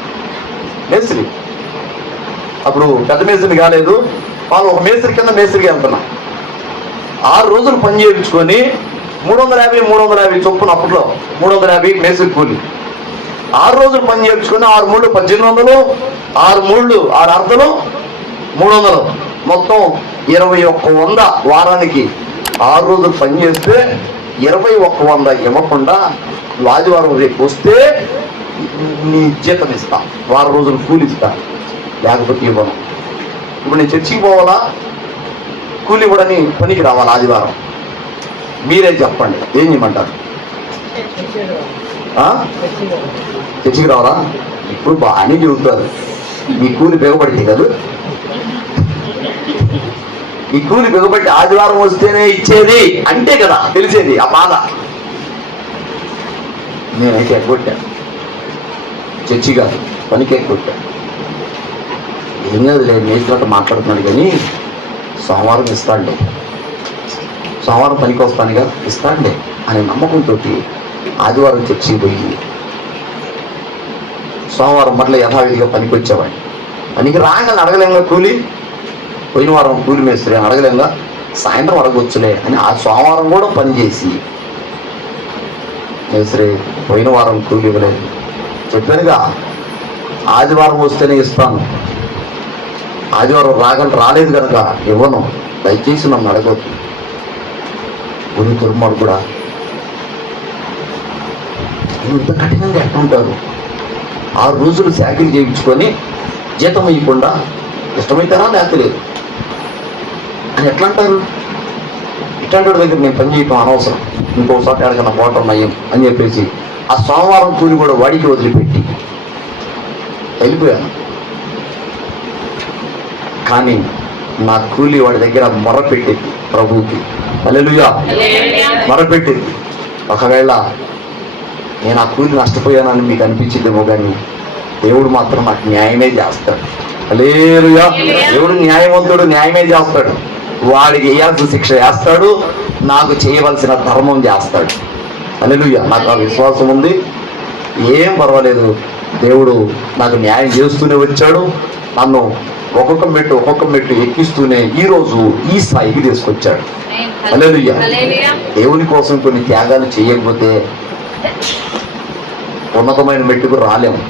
మేస్త్రి. అప్పుడు పెద్ద మేస్త్రిని కాలేదు, వాళ్ళు ఒక మేస్త్రి కింద మేస్త్రికి వెళ్తున్నా. 6 రోజులు పని చేయించుకొని 350 చొప్పున, అప్పట్లో 350 మేస్త్రి కూలి. 6 రోజులు పని చేయించుకొని 6 మూళ్ళు 1800, 6 మూళ్ళు 6 అర్ధలు 300, మొత్తం 2100 వారానికి. 6 రోజులు పని చేస్తే 2100 ఇవ్వకుండా ఆదివారం రేపు వస్తే నీ జీతం ఇస్తా, 6 రోజులు కూలి ఇస్తా, లేకపోతే ఇవ్వను. ఇప్పుడు నేను చర్చికి పోవాలా, కూలి ఇవ్వడని పనికి రావాలి ఆదివారం? మీరే చెప్పండి, ఏం చేయమంటారు? చర్చికి రావాలా? ఇప్పుడు బాగానే చెబుతారు, మీ కూలి బిగబడితే కదా, ఈ కూలి బిగబట్టి ఆదివారం వస్తేనే ఇచ్చేది అంటే కదా తెలిసేది ఆ బాధ. నేనైతే ఎగ్గొట్టా, చర్చి కాదు పనికి ఎగ్గొట్టా. ఏం కాదు లేదు, నేర్చుకుంటూ మాట్లాడుతున్నాడు కానీ సోమవారం ఇస్తాడులే, సోమవారం పనికి వస్తానుగా ఇస్తాడులే అనే నమ్మకంతో ఆదివారం చర్చికి పోయి సోమవారం మరలా యథావిధిగా పనికి వచ్చేవాడిని. పనికి రాగానే అడగలేంగా కూలి, పోయిన వారం కూలి మేస్త్రి అడగలేంగా, సాయంత్రం అడగొచ్చులే అని ఆ సోమవారం కూడా పని చేసి మేస్త్రి పోయిన వారం కూలి ఇవ్వలేదు, చెప్పానుగా ఆదివారం వస్తేనే ఇస్తాను, ఆదివారం రాలేదు కనుక ఇవ్వను, దయచేసి నన్ను అడగొద్దు. గురి తుర్మాడు కూడా ఇంత కఠినంగా ఎట్లుంటారు? 6 రోజులు శాఖలు చేయించుకొని జీతం ఇవ్వకుండా ఇష్టమైతేనా లేకలేదు అని ఎట్లా అంటారు? ఇట్లాంటి దగ్గర నేను పని చేయటం అనవసరం, ఇంకోసారి ఎడకన్నా పోవటం నయం అని చెప్పేసి ఆ సోమవారం కూలి కూడా వాడికి వదిలిపెట్టి వెళ్ళిపోయాను. కానీ నా కూలి వాడి దగ్గర మొరపెట్టింది ప్రభువుకి, హల్లెలూయా, మొరపెట్టింది. ఒకవేళ నేను ఆ కూలి నష్టపోయానని మీకు అనిపించిందేమో కానీ దేవుడు మాత్రం నాకు న్యాయమే చేస్తాడు, హల్లెలూయా. దేవుడు న్యాయవంతుడు, న్యాయమే చేస్తాడు. వాడికి వేయాల్సిన శిక్ష వేస్తాడు, నాకు చేయవలసిన ధర్మం చేస్తాడు, హల్లెలూయా. నాకు ఆ విశ్వాసం ఉంది, ఏం పర్వాలేదు. దేవుడు నాకు న్యాయం చేస్తూనే వచ్చాడు, నన్ను ఒక్కొక్క మెట్టు ఎక్కిస్తూనే ఈరోజు ఈ స్థాయికి తీసుకొచ్చాడు, హల్లెలూయా. దేవుని కోసం కొన్ని త్యాగాలు చేయకపోతే ఉన్నతమైన మెట్టుకు రాలేము.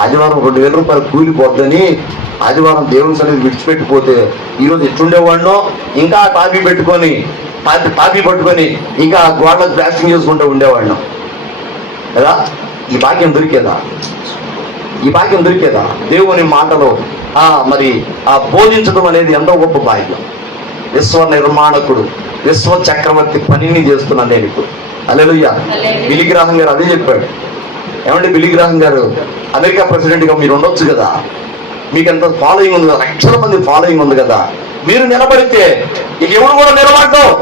ఆదివారం 2000 రూపాయలు కూలి పోద్దని ఆదివారం దేవుని సన్నిధి విడిచిపెట్టిపోతే ఈరోజు ఎట్లుండేవాడినో, ఇంకా టాపీ పట్టుకొని ఇంకా గోడలకు ప్లాస్టింగ్ చేసుకుంటూ ఉండేవాడిను కదా. ఈ భాగ్యం దొరికేదా? దేవుని మాటలో మరి బోధించడం అనేది ఎంతో గొప్ప భాగ్యం. విశ్వ నిర్మాణకుడు, విశ్వ చక్రవర్తి పనిని చేస్తున్నాను నేను ఇప్పుడు, హల్లెలూయా. బిల్లీ గ్రాహం గారు అదే చెప్పాడు. ఏమంటే బిల్లీ గ్రాహం గారు అమెరికా ప్రెసిడెంట్గా మీరు ఉండొచ్చు కదా, మీకు ఎంత ఫాలోయింగ్ ఉంది కదా, లక్షల మంది ఫాలోయింగ్ ఉంది కదా, మీరు నిలబడితే ఇక ఎవరు కూడా నిలబడ్డావు,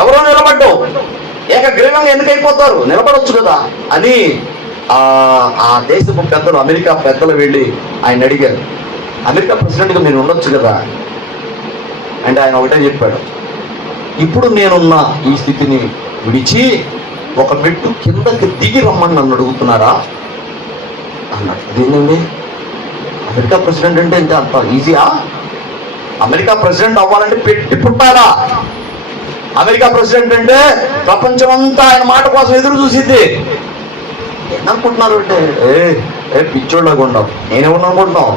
ఎవరో నిలబడ్డావు, ఏకగ్రీవంగా ఎందుకైపోతారు, నిలబడొచ్చు కదా అని ఆ దేశపు పెద్దలు, అమెరికా పెద్దలు వెళ్ళి ఆయన అడిగారు, అమెరికా ప్రెసిడెంట్గా మీరు ఉండొచ్చు కదా అంటే ఆయన ఒకటే చెప్పాడు, ఇప్పుడు నేనున్న ఈ స్థితిని విడిచి ఒక మెట్టు కిందకి దిగి రమ్మని నన్ను అడుగుతున్నారా అన్నాడు. అదేంటండి, అమెరికా ప్రెసిడెంట్ అంటే ఎంత అంత ఈజీయా? అమెరికా ప్రెసిడెంట్ అవ్వాలంటే పెట్టి పుట్టాలా? అమెరికా ప్రెసిడెంట్ అంటే ప్రపంచం అంతా ఆయన మాట కోసం ఎదురు చూసింది. ఏమనుకుంటున్నారు అంటే ఏ పిచ్చోళ్ళగా ఉండవు, నేనేమనుకుంటున్నావు,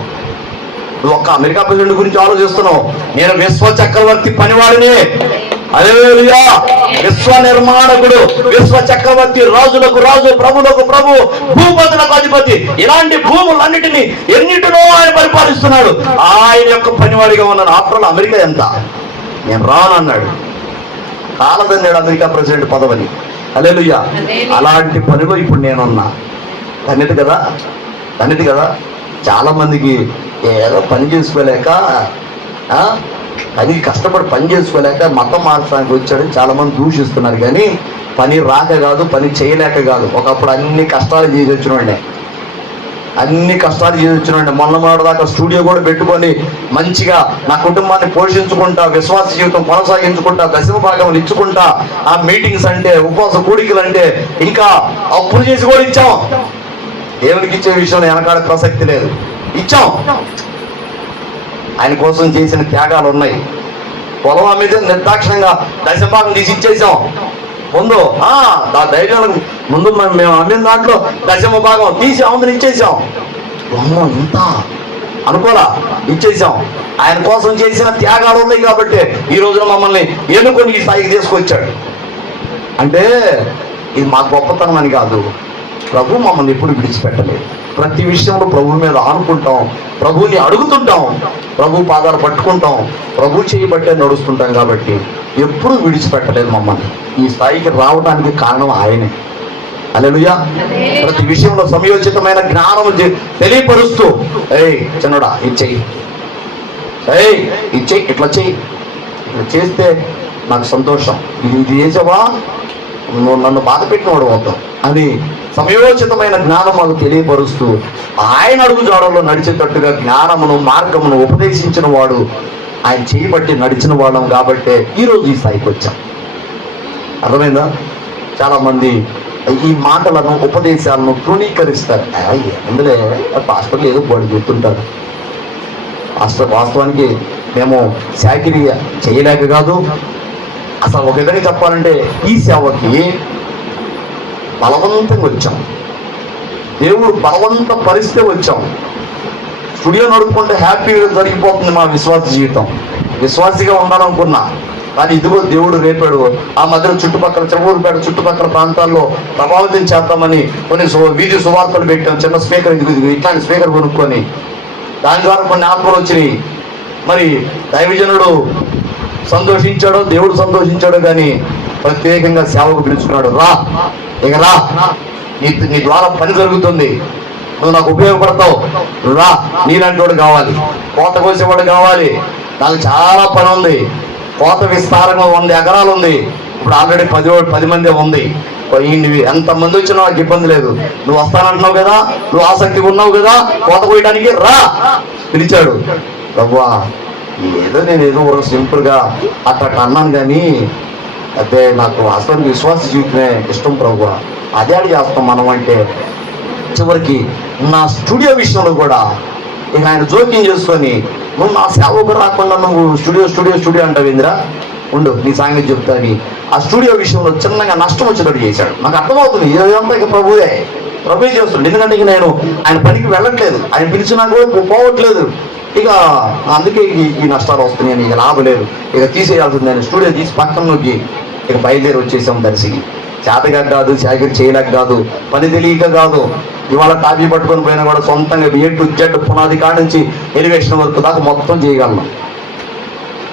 నువ్వు ఒక్క అమెరికా ప్రెసిడెంట్ గురించి ఆలోచిస్తున్నావు, నేను విశ్వ చక్రవర్తి పనివాడిని, హల్లెలూయా. విశ్వ నిర్మాణకుడు, విశ్వ చక్రవర్తి, రాజులకు రాజు, ప్రభులకు ప్రభు, భూపతులకు అధిపతి, ఇలాంటి భూములన్నిటినీ ఎన్నిటినో ఆయన పరిపాలిస్తున్నాడు. ఆయన యొక్క పనివాడిగా ఉన్నాడు. ఆఫ్టర్ ఆల్ అమెరికా ఎంత, నేను రానన్నాడు, కాలదన్నాడు అమెరికా ప్రెసిడెంట్ పదవిని, హల్లెలూయా. అలాంటి పనిలో ఇప్పుడు నేనున్నా. ధన్యత కదా. చాలా మందికి ఏదో పని చేసుకోలేక, కష్టపడి పని చేసుకోలేక మతం మార్చడానికి వచ్చాడు చాలా మంది దూషిస్తున్నారు. కానీ పని రాక కాదు, పని చేయలేక కాదు, ఒకప్పుడు అన్ని కష్టాలు చేసి వచ్చినండి, మొన్న దాకా స్టూడియో కూడా పెట్టుకొని మంచిగా నా కుటుంబాన్ని పోషించుకుంటా, విశ్వాస జీవితం కొనసాగించుకుంటా, దశమ భాగం ఇచ్చుకుంటా, ఆ మీటింగ్స్ అంటే, ఉపవాస కూడికలు అంటే ఇంకా అప్పులు చేసి కూడా ఇచ్చాం. దేవునికి ఇచ్చే విషయంలో వెనకాడ ప్రసక్తి లేదు. ఇచ్చాం. ఆయన కోసం చేసిన త్యాగాలు ఉన్నాయి. పొలం మీద నిర్దాక్షిణంగా దశభాగం తీసి ఇచ్చేసాం. ముందు ధైర్యాలకు ముందు మేము అమ్మిన దాంట్లో దశమ భాగం తీసి అందరూ ఇచ్చేసాం. ఇంత అనుకోలా, ఇచ్చేసాం. ఆయన కోసం చేసిన త్యాగాలు ఉన్నాయి కాబట్టి ఈ రోజున మమ్మల్ని ఎన్నుకొని ఈ స్థాయికి తీసుకొచ్చాడు. అంటే ఇది మా గొప్పతనం అని కాదు, ప్రభు మమ్మల్ని ఎప్పుడు విడిచిపెట్టలేదు. ప్రతి విషయంలో ప్రభు మీద ఆనుకుంటాం, ప్రభువుని అడుగుతుంటాం, ప్రభు పాదాలు పట్టుకుంటాం, ప్రభు చేయబట్టే నడుస్తుంటాం. కాబట్టి ఎప్పుడు విడిచిపెట్టలేదు మమ్మల్ని. ఈ స్థాయికి రావడానికి కారణం ఆయనే. హల్లెలూయా. ప్రతి విషయంలో సమయోచితమైన జ్ఞానము తెలియపరుస్తూ, ఏయ్ చిన్నడా ఇచ్చేయి, ఇచ్చేయి, ఇట్లా చెయ్యి, ఇట్లా చేస్తే నాకు సంతోషం, ఇది చేసావా నువ్వు నన్ను బాధ పెట్టినవాడు అవుతావు అని సమయోచితమైన జ్ఞానం మాకు తెలియపరుస్తూ ఆయన అడుగు జాడల్లో నడిచేటట్టుగా జ్ఞానమును మార్గమును ఉపదేశించిన వాడు, ఆయన చేయబట్టి నడిచిన వాళ్ళం. కాబట్టే ఈరోజు ఈ స్థాయికి వచ్చాం. అర్థమైందా? చాలా మంది ఈ మాటలను ఉపదేశాలను తృణీకరిస్తారు. అందులో పాస్టర్లు ఏదో బడి చెప్తుంటారు. వాస్తవానికి మేము చాకిరీ చేయలేక కాదు, అసలు ఒక విధంగా చెప్పాలంటే ఈ సేవకి బలవంతంగా వచ్చాం. దేవుడు బలవంత పరిస్థితి వచ్చాం. స్టూడియో నడుపుకుంటే హ్యాపీగా జరిగిపోతుంది మా విశ్వాస జీవితం. విశ్వాసిగా ఉండాలనుకున్నా, కానీ ఇదిగో దేవుడు రేపాడు. ఆ మధ్యలో చుట్టుపక్కల చెరువులపేట చుట్టుపక్కల ప్రాంతాల్లో ప్రభావితం చేద్దామని కొన్ని వీధి సువార్తలు పెట్టాం. చిన్న స్పీకర్, ఇట్లాంటి స్పీకర్ కొనుక్కొని దాని ద్వారా కొన్ని ఆత్మలు వచ్చినాయి. మరి దైవజనుడు సంతోషించాడో, దేవుడు సంతోషించాడో, కానీ ప్రత్యేకంగా సేవకు పిలుచుకున్నాడు. ఇక రా, నీ ద్వారా పని జరుగుతుంది, నువ్వు నాకు ఉపయోగపడతావు, రా, నీలాంటి వాడు కావాలి, కోత కోసేవాడు కావాలి, నాకు చాలా పని ఉంది, కోత విస్తారంగా 100 ఎకరాలు ఉంది, ఇప్పుడు ఆల్రెడీ 10 మంది ఉంది, ఎంతమంది వచ్చినా నాకు ఇబ్బంది లేదు, నువ్వు వస్తానంటున్నావు కదా, నువ్వు ఆసక్తిగా ఉన్నావు కదా, కోత కోయడానికి రా పిలిచాడు. ప్రభువా, నేను ఒక సింపుల్గా అట్లా అన్నాను, కానీ అదే నాకు అసలు విశ్వాస జీవితమే ఇష్టం ప్రభువా, అదే అడి చేస్తాం మనం అంటే. చివరికి నా స్టూడియో విషయంలో కూడా ఇక ఆయన జోక్యం చేసుకొని, నువ్వు నా సేవకు రాకుండా నువ్వు స్టూడియో అంటావు ఇందిరా, ఉండు నీ సంగతి చెప్తాని ఆ స్టూడియో విషయంలో చిన్నగా నష్టం వచ్చేటట్టు చేశాడు. నాకు అర్థమవుతుంది ఇదంతా ఇక ప్రభువే చేస్తుండే. ఎందుకంటే ఇక నేను ఆయన పనికి వెళ్ళట్లేదు, ఆయన పిలిచినా కూడా పోవట్లేదు. ఇక అందుకే ఈ నష్టాలు వస్తున్నాయని, ఇక లాభం లేదు, ఇక తీసేయాల్సింది. నేను స్టూడియో తీసి పక్కనలోకి ఇక బయలుదేరి వచ్చేసాం దర్శికి. చేతగా కాదు, చాకరీ చేయలేక కాదు, పని తెలియక కాదు. ఇవాళ టాపీ పట్టుకొని పోయినా కూడా సొంతంగా A to Z పునాది కాడ నుంచి ఎలివేషన్ వరకు దాకా మొత్తం చేయగలను.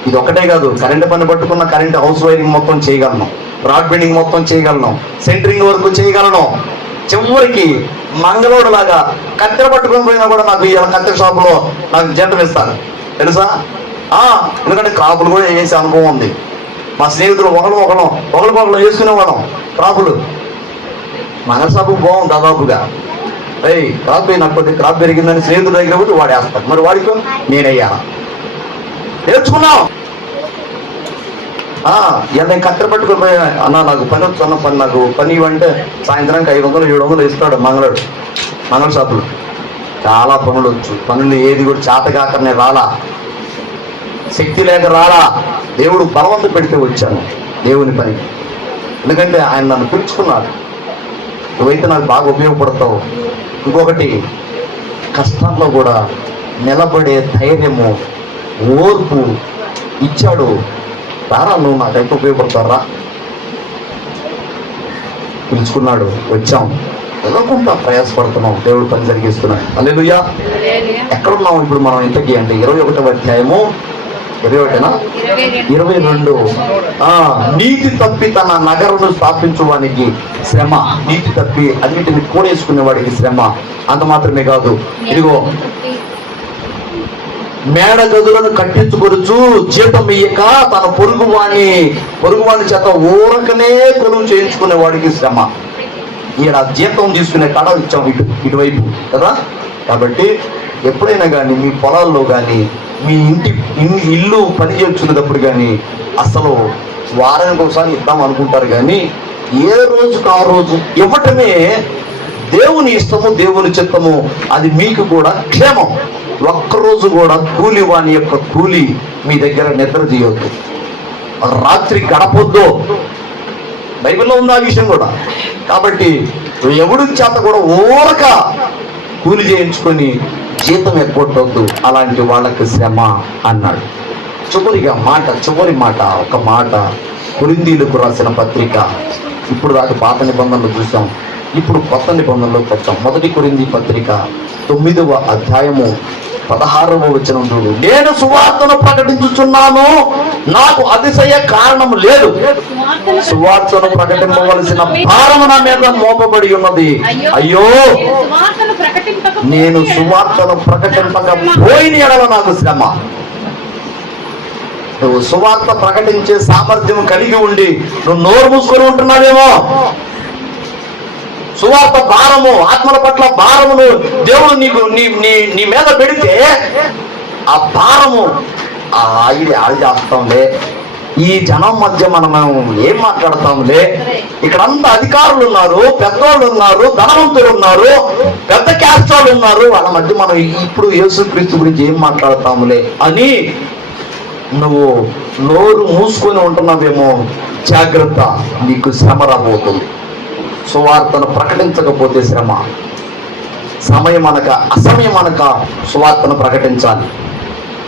ఇది ఒకటే కాదు, కరెంట్ పని పట్టుకున్న కరెంట్ హౌస్ వైరింగ్ మొత్తం చేయగలను, రాడ్ బెండింగ్ మొత్తం చేయగలను, సెంటరింగ్ వరకు చేయగలను. చివరికి మంగళోడు లాగా కత్తెర పట్టుకొని పోయినా కూడా నాకు ఇలా కత్తెర షాపులో నాకు జంటం ఇస్తారు తెలుసా. ఎందుకంటే క్రాపులు కూడా వేసే అనుభవం ఉంది. మా స్నేహితులు ఒకళ్ళు వేసుకునేవాళ్ళం క్రాపులు. మంగళ షాపు బాగుంది దాదాపుగా. క్రాప్ నాకు కొద్దిగా క్రాప్ పెరిగిందని స్నేహితుల దగ్గర పోతే వాడేస్తాను, మరి వాడికో నేనయ్యా నేర్చుకున్నాం. నేను కత్తెర పట్టుకొని పోయా, అన్న నాకు పని వచ్చి పని నాకు పని ఇవ్వంటే సాయంత్రానికి 500-700 ఇస్తాడు మంగళ షాపులు. చాలా పనులు వచ్చు, పనులు ఏది కూడా చేతగాక నేను రాలా, శక్తి లేక రాలా, దేవుడు బలవంత పెడితే వచ్చాను దేవుని పని. ఎందుకంటే ఆయన నన్ను పిలుచుకున్నాడు, నువ్వైతే నాకు బాగా ఉపయోగపడతావు. ఇంకొకటి, కష్టాల్లో కూడా నిలబడే ధైర్యము, ఓర్పు ఇచ్చాడు. రారా, నువ్వు నాకైతే ఉపయోగపడతారా, పిలుచుకున్నాడు, వచ్చాం, ఎదగకుండా ప్రయాసపడుతున్నాం, దేవుడు పని జరిగిస్తున్నాడు. హల్లెలూయా. ఎక్కడున్నాం ఇప్పుడు మనం ఇంతకీ అంటే 21వ అధ్యాయము 22. నీతి తప్పి తన నగరును స్థాపించువానికి శ్రమ, నీతి తప్పి అన్నిటిని కూడేసుకునే వాడికి శ్రమ. అంత మాత్రమే కాదు, ఇదిగో మేడ గదులను కట్టించుకొనుచు జీతం ఇయ్యక తన పొరుగువాని చేత ఊరకనే కొలువు చేయించుకునే వాడికి శ్రమ. ఈడ జీతం తీసుకునే కాడ ఇచ్చాం ఇటువైపు కదా. కాబట్టి ఎప్పుడైనా కానీ మీ పొలాల్లో కానీ మీ ఇల్లు పని చేయించుకునేటప్పుడు కానీ అసలు వారానికి ఒకసారి ఇద్దాం అనుకుంటారు, కానీ ఏ రోజుకు ఆ రోజు ఇవ్వటమే దేవుని ఇష్టము, దేవుని చిత్తము, అది మీకు కూడా క్షేమం. ఒక్కరోజు కూడా కూలి వాని యొక్క కూలి మీ దగ్గర నిద్ర తీయొద్దు, రాత్రి గడపొద్దు. బైబిల్లో ఉంది ఆ విషయం కూడా. కాబట్టి ఎవడి చేత కూడా ఊరక కూలి చేయించుకొని జీతం ఎగ్గొట్టొద్దు, అలాంటి వాళ్ళకి శ్రమ అన్నాడు. చివరి మాట ఒక మాట, కొరింథీయులకు రాసిన పత్రిక. ఇప్పుడు దాకా పాత నిబంధనలు చూసాం, ఇప్పుడు కొత్త నిబంధనలోకి వచ్చాం. 1 కొరింథీ పత్రిక 9వ అధ్యాయము 16వ వచనం చూడు. నేను సువార్తను ప్రకటించుచున్నాను, నాకు అతిశయ కారణం లేదు. సువార్తను ప్రకటింపవలసిన భారము నా మీద మోపబడి ఉన్నది. అయ్యో, నేను సువార్తను ప్రకటింపకపోయిన ఎడల నాకు శ్రమ. నువ్వు సువార్త ప్రకటించే సామర్థ్యం కలిగి ఉండి నువ్వు నోరు మూసుకొని ఉంటున్నావేమో. సువార్త భారము, ఆత్మల పట్ల భారమును దేవుడు నీకు నీ మీద పెడితే ఆ భారము ఇది చేస్తాంలే, ఈ జనం మధ్య మనం ఏం మాట్లాడతాంలే, ఇక్కడంతా అధికారులు ఉన్నారు, పెద్దోళ్ళు ఉన్నారు, ధనవంతులు ఉన్నారు, పెద్ద క్యాస్ట్ వాళ్ళు ఉన్నారు, వాళ్ళ మధ్య మనం ఇప్పుడు యేసుక్రీస్తు గురించి ఏం మాట్లాడతాములే అని నువ్వు నోరు మూసుకొని ఉంటున్నావేమో. జాగ్రత్త, నీకు శ్రమ రాబోతుంది. సువార్తను ప్రకటించకపోతే శ్రమ. సమయం అనక అసమయం అనక సువార్తను ప్రకటించాలి.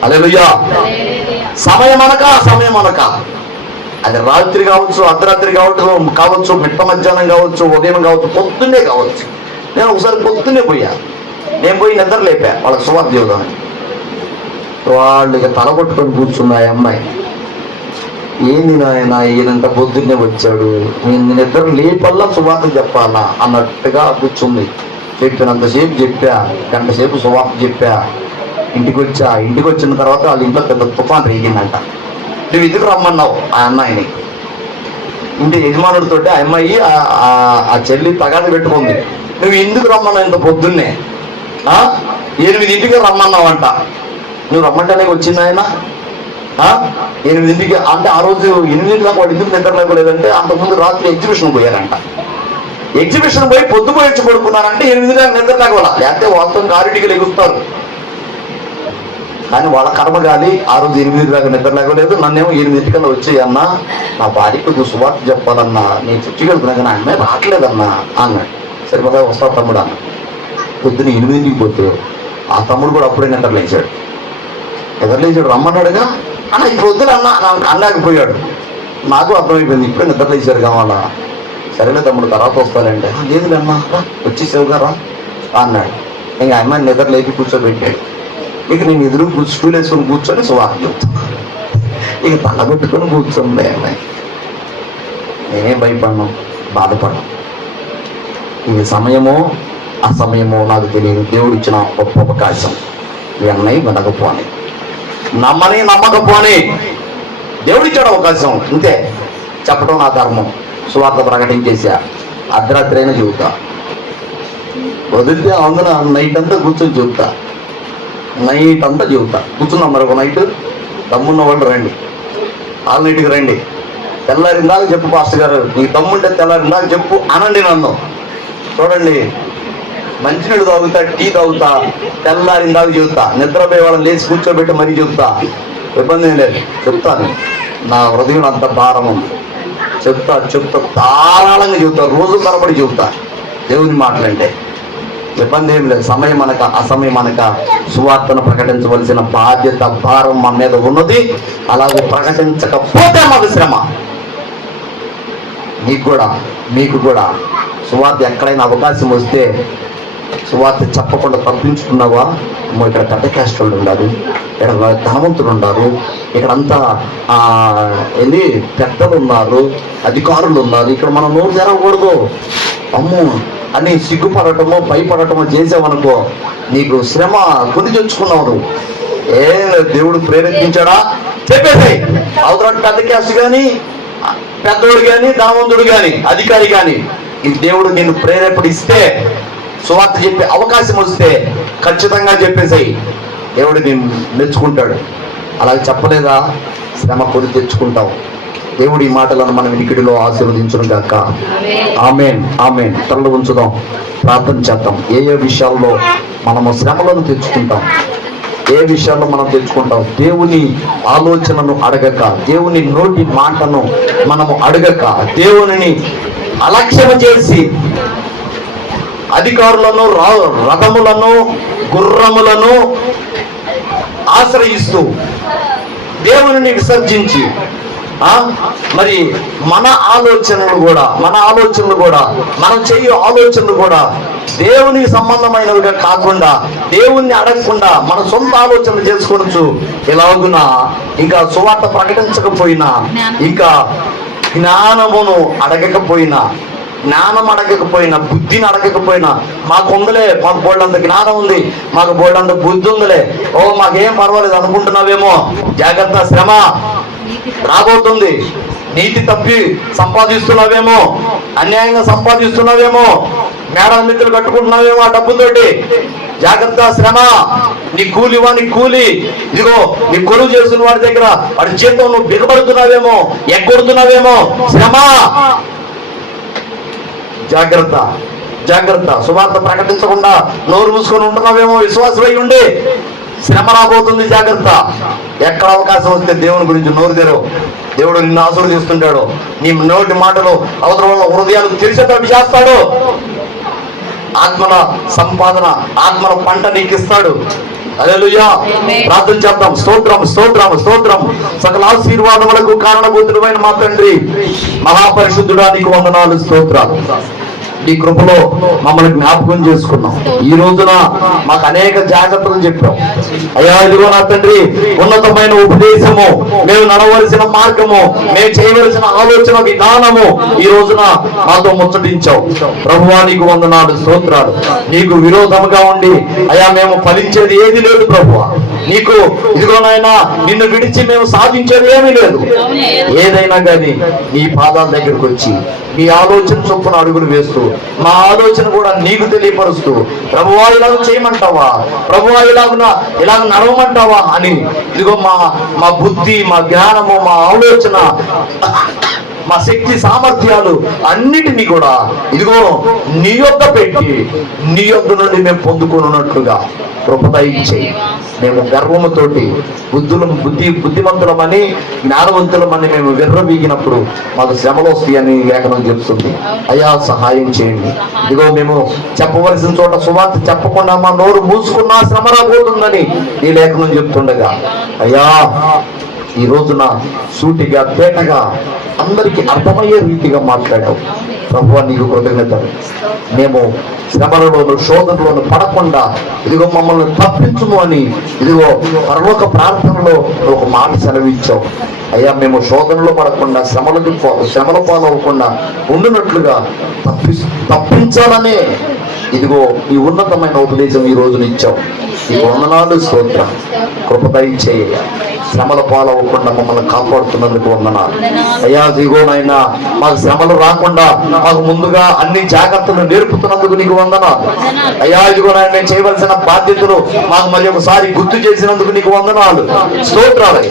హల్లెలూయా. సమయం అనక అసమయం అనక, అది రాత్రి కావచ్చు, అర్ధరాత్రి కావచ్చు, మిట్ట మధ్యాహ్నం కావచ్చు, ఉదయం కావచ్చు, పొద్దున్నే కావచ్చు. నేను ఒకసారి పొద్దున్నే నేను పోయి నిద్ర లేపా వాళ్ళకి సువార్త చెబుదామని. వాళ్ళు ఇక తలగొట్టుకొని కూర్చున్నాయి అమ్మాయి. ఏంది నాయన ఈయనంత పొద్దున్నే వచ్చాడు, నేను నిద్ర లేపల్లా సువార్త చెప్పాలా అన్నట్టుగా కూర్చుంది. చెప్పినంతసేపు చెప్పా, గంట సేపు సువార్త చెప్పా. ఇంటికి వచ్చిన తర్వాత వాళ్ళ ఇంట్లో పెద్ద తుఫాన్ రేగిందంట. నువ్వు ఎందుకు రమ్మన్నావు ఆ అమ్మాయిని? ఇంటి యజమానుడితో ఆ అమ్మాయి ఆ చెల్లి తగాద పెట్టుకుంది. నువ్వు ఎందుకు రమ్మన్నావు ఇంత పొద్దున్నే? 8ంటికి రమ్మన్నావంట. నువ్వు రమ్మంటేనే వచ్చింది ఆయన. 8ంటికి అంటే ఆ రోజు 8 దాకా వాడు ఎందుకు నిద్ర లేకపోలేదంటే అంతకుముందు రాత్రి ఎగ్జిబిషన్ పోయారంట. ఎగ్జిబిషన్ పోయి పొద్దుపోయి వచ్చి పడుకున్నారంటే 8 దాకా నిద్ర లేకపోలా, లేకపోతే వాస్తవం 6ంటికి లెగుస్తారు. కానీ వాళ్ళ కర్మ కాలి ఆ రోజు 8 దాకా నిద్ర లేకపోలేదు. నన్నేమో 8 వచ్చి అన్నా, నా భార్యకు నువ్వు సువార్త చెప్పాలన్నా, నేను చర్చికెళ్తున్నా కానీ అమ్మాయి రావట్లేదన్నా అన్నాడు. సరిపోతా వస్తావు తమ్ముడు అన్న. పొద్దున 8ంటికి పోతే ఆ తమ్ముడు కూడా అప్పుడే నిద్రలేచాడు. రమ్మన్నాడుగా అన్న ఇప్పుడు వద్దులు అన్నాకపోయాడు. నాకు అర్థమైపోయింది, ఇప్పుడే నిద్రలేచారు కావాలా. సరేలే తమ్ముడు తర్వాత వస్తానంటే, లేదు అన్నా వచ్చేసావు గారా అన్నాడు. ఇంకా అమ్మాయిని నిద్ర లేపి కూర్చోబెట్టాడు. ఇక నేను ఎదురు స్టూల్ వేసుకొని కూర్చొని సువార్త చెప్తాను. ఇక తలబెట్టుకొని కూర్చోండి అమ్మాయి. నేనేం భయపడను, బాధపడను. ఇది సమయమో అసమయమో నాకు తెలియదు. దేవుడు ఇచ్చిన గొప్ప అవకాశం. ఈ అన్నయ్య వినకపోని, నమ్మకపోని దేవుడిచ్చాడు అవకాశం. ఇంతే, చెప్పడం నా ధర్మం. సువార్త ప్రకటించేసా. అర్ధరాత్రి అయినా చెబుతా, వదిలితే అందులో నైట్ అంతా కూర్చొని చెబుతా. కూర్చున్నాం. మరి ఒక నైట్ దమ్మున్న వాళ్ళు రండి, ఆల్ నైట్కి రండి. తెల్లారిందాక చెప్పు పాస్టర్ గారు, నీ దమ్ముంటే తెల్లారిందాక చెప్పు అనండి నన్ను. చూడండి, మంచినీళ్ళు తాగుతా, టీ తాగుతా, తెల్లారిందాక చెబుతా. నిద్రపోయే వాళ్ళని లేచి కూర్చోబెట్టి మరీ చెబుతా. ఇబ్బంది ఏం లేదు, చెప్తాను. నా హృదయం అంత భారం ఉంది. చెప్తా ధారాళంగా చెబుతా, రోజు తరబడి చెబుతా దేవుని మాటలంటే. ఇబ్బంది ఏం లేదు. సమయం అనక అసమయం అనక సువార్తను ప్రకటించవలసిన బాధ్యత, భారం మా మీద ఉన్నది. అలాగే ప్రకటించకపోతే మాకు శ్రమ. మీకు కూడా సువార్త ఎక్కడైనా అవకాశం వస్తే సువార్త చెప్పకుండా తప్పించుకున్నావా? ఇక్కడ పెద్ద క్యాస్ట్ వాళ్ళు ఉన్నారు, ఇక్కడ ధనవంతులు ఉన్నారు, ఇక్కడంతా పెద్దలు ఉన్నారు, అధికారులు ఉన్నారు, ఇక్కడ మనం నోరు తెరవకూడదు అమ్మో అని సిగ్గుపడటమో భయపడటమో చేసావనుకో, నీకు శ్రమ కొని తెచ్చుకున్నావు. దేవుడు ప్రేరేపించాడా? చెప్పేసి అవతల పెద్ద క్యాస్ట్ కానీ, పెద్దోడు కానీ, ధనవంతుడు కానీ, అధికారి కానీ, ఈ దేవుడు నిన్ను ప్రేరేపడిస్తే, సువార్త చెప్పే అవకాశం వస్తే ఖచ్చితంగా చెప్పేసాయి. దేవుడు నిన్ను మెచ్చుకుంటాడు. అలాగే చెప్పలేదా శ్రమ కొని తెచ్చుకుంటావు. దేవుడి మాటలను మనం వినికిడిలో ఆశీర్వదించును గాక. ఆమేన్ ఆమేన్. తలలు ఉంచుదాం, ప్రార్థన చేద్దాం. ఏ విషయాల్లో మనము శ్రమలను తెచ్చుకుంటాం, ఏ విషయాల్లో మనం తెచ్చుకుంటాం, దేవుని ఆలోచనను అడగక, దేవుని నోటి మాటను మనము అడగక, దేవునిని అలక్ష్యం చేసి అధికారులను, రథములను, గుర్రములను ఆశ్రయిస్తూ దేవునిని విసర్జించి మరి మన ఆలోచనలు కూడా మనం చేయు ఆలోచనలు కూడా దేవునికి సంబంధమైనవిగా కాకుండా, దేవుణ్ణి అడగకుండా మన సొంత ఆలోచనలు చేసుకోవచ్చు. ఎలాగున ఇంకా సువార్త ప్రకటించకపోయినా, ఇంకా జ్ఞానమును అడగకపోయినా, బుద్ధిని అడగకపోయినా, మాకు ఉందిలే, మాకు బోల్డంత జ్ఞానం ఉంది, మాకు బోల్డంత బుద్ధి ఉందిలే, మాకేం పర్వాలేదు అనుకుంటున్నావేమో, జాగ్రత్త, శ్రమ రాబోతుంది. నీతి తప్పి సంపాదిస్తున్నావేమో, అన్యాయంగా సంపాదిస్తున్నావేమో, మేడం మిత్రులు కట్టుకుంటున్నావేమో ఆ డబ్బుతోటి, జాగ్రత్త, శ్రమ. నీ కూలివా, నీ కూలి ఇదిగో, నీ కొలువు చేస్తున్న వాడి దగ్గర వాడి జీతం నువ్వు బిగబడుతున్నావేమో, ఎగ్గొడుతున్నావేమో, శ్రమ. జాగ్రత్త జాగ్రత్త. సువార్త ప్రకటించకుండా నోరు మూసుకొని ఉంటున్నావేమో, విశ్వాసమై ఉండి, శ్రమ రాబోతుంది, జాగ్రత్త. ఎక్కడ అవకాశం వస్తే దేవుని గురించి నోరు తెరవు. దేవుడు నిన్ను ఆశీర్వదిస్తుంటాడు. నీ నోటి మాటలు అవతల హృదయాలు తెరిచేటట్టు చేస్తాడు. ఆత్మల సంపాదన, ఆత్మల పంట నీకు ఇస్తాడు. హల్లెలూయా. ప్రార్థన చేద్దాం. స్తోత్రం స్తోత్రం స్తోత్రం. సకల ఆశీర్వాదములకు కారణభూతుడైన మా తండ్రి, మహాపరిశుద్ధుడా, నీకు వందనాలు, స్తోత్రాలు. నీ కృపలో మమ్మల్ని జ్ఞాపకం చేసుకున్నాం. ఈ రోజున మాకు అనేక జాగ్రత్తలు చెప్పాం. అయ్యా, ఇదిగో నా తండ్రి, ఉన్నతమైన ఉపదేశము, మేము నడవలసిన మార్గము, మేము చేయవలసిన ఆలోచన విధానము ఈ రోజున మాతో ముచ్చటించావు. ప్రభువా, నీకు వందనాలు, స్తోత్రాలు. నీకు విరోధముగా ఉండి అయ్యా మేము ఫలించేది ఏది లేదు ప్రభువా. నీకు ఇదిగోనైనా నిన్ను విడిచి మేము సాధించేది ఏమీ లేదు. ఏదైనా కానీ నీ పాదాల దగ్గరకు వచ్చి నీ ఆలోచన చొప్పున అడుగులు వేస్తూ, మా ఆలోచన కూడా నీకు తెలియపరుస్తూ, ప్రభువా ఇలాగ చేయమంటావా, ప్రభువా ఇలాగ నడవమంటావా అని ఇదిగో మా బుద్ధి, మా జ్ఞానము, మా ఆలోచన, మా శక్తి సామర్థ్యాలు అన్నిటినీ కూడా ఇదిగో నీ యొద్ద పెట్టి, నీ యొద్ద నుండి మేము పొందుకున్నట్లుగా కృప దయచేయి. మేము గర్వముతోటి బుద్ధిమంతులమని, జ్ఞానవంతులమని మేము విర్రవీగినప్పుడు మాకు శ్రమలు వస్తాయని లేఖనం చెప్తుంది. అయ్యా, సహాయం చేయండి. ఇదిగో మేము చెప్పవలసిన చోట సువార్త చెప్పకుండా మా నోరు మూసుకున్నా శ్రమ రాబోతుందని ఈ లేఖనం చెప్తుండగా, అయ్యా ఈ రోజున సూటిగా, తేటగా, అందరికీ అర్థమయ్యే రీతిగా మాట్లాడావు. ప్రభువా, నీకు కృతజ్ఞతలు. మేము శ్రమలలోను, శోధనలోను పడకుండా ఇదిగో మమ్మల్ని తప్పించుము అని ఇదిగో పరలోక ప్రార్థనలో ఒక మాట సెలవిచ్చావు. అయ్యా, మేము శోధనలో పడకుండా, శ్రమల పాలవకుండా ఉండునట్లుగా తప్పించాలనే ఇదిగో ఈ ఉన్నతమైన ఉపదేశం ఈ రోజున ఇచ్చావు. ఈ వందనాలు, స్తోత్రం. కృప దయచేయ. శ్రమల పాలవ్వకుండా మమ్మల్ని కాపాడుతున్నందుకు వందనాలు. అయ్యా, ఇదిగోనైనా మాకు శ్రమలు రాకుండా మాకు ముందుగా అన్ని జాగ్రత్తలు నేర్పుతున్నందుకు నీకు వందనాలు. అయ్యా, ఇదిగోనైనా మేము చేయవలసిన బాధ్యతలు మాకు మరి ఒకసారి గుర్తు చేసినందుకు నీకు వందనాలు, స్తోత్రాలు.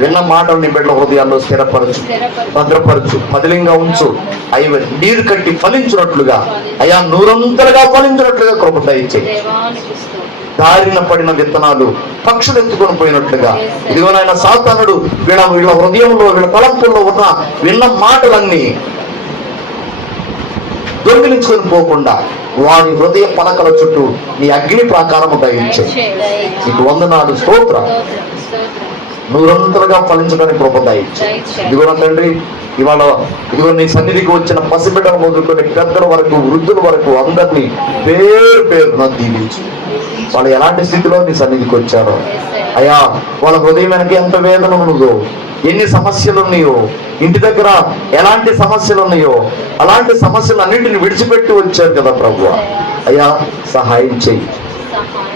విన్న మాటలు నీ బిడ్డల హృదయాల్లో స్థిరపరచు, భద్రపరచు, పదిలంగా ఉంచు. అయ్యా, నీరు కట్టి ఫలించినట్లుగా, అయ్యా నూరంతలుగా ఫలించినట్లుగా కృప దయచేయి. దారిన పడిన విత్తనాలు పక్షులు ఎత్తుకొని పోయినట్లుగా ఇదిగోనైనా సాతానుడు వీళ్ళ హృదయంలో, వీళ్ళ తలంపుల్లో ఉన్న విన్న మాటలన్నీ దొంగిలించుకొని పోకుండా వారి హృదయ పలకల చుట్టూ నీ అగ్ని ప్రాకారము దయచేయి. నీకు వందనాలు, స్తోత్రం. నూరంతలుగా ఫలించడానికి కృప దయచేయి. ఇదిగో నా తండ్రి, ఇవాళ ఇదిగో నీ సన్నిధికి వచ్చిన పసిబిడ్డలు మొదలుకొని పెద్దల వరకు, వృద్ధుల వరకు అందరినీ పేరు పేరున దీవించు. వాళ్ళు ఎలాంటి స్థితిలో నీ సన్నిధికి వచ్చారో అయ్యా, వాళ్ళ హృదయం వెనక ఎంత వేదన ఉన్నదో, ఎన్ని సమస్యలు ఉన్నాయో, ఇంటి దగ్గర ఎలాంటి సమస్యలు ఉన్నాయో అలాంటి సమస్యలు అన్నింటిని విడిచిపెట్టి వచ్చారు కదా ప్రభువా. అయ్యా, సహాయం చెయ్యి.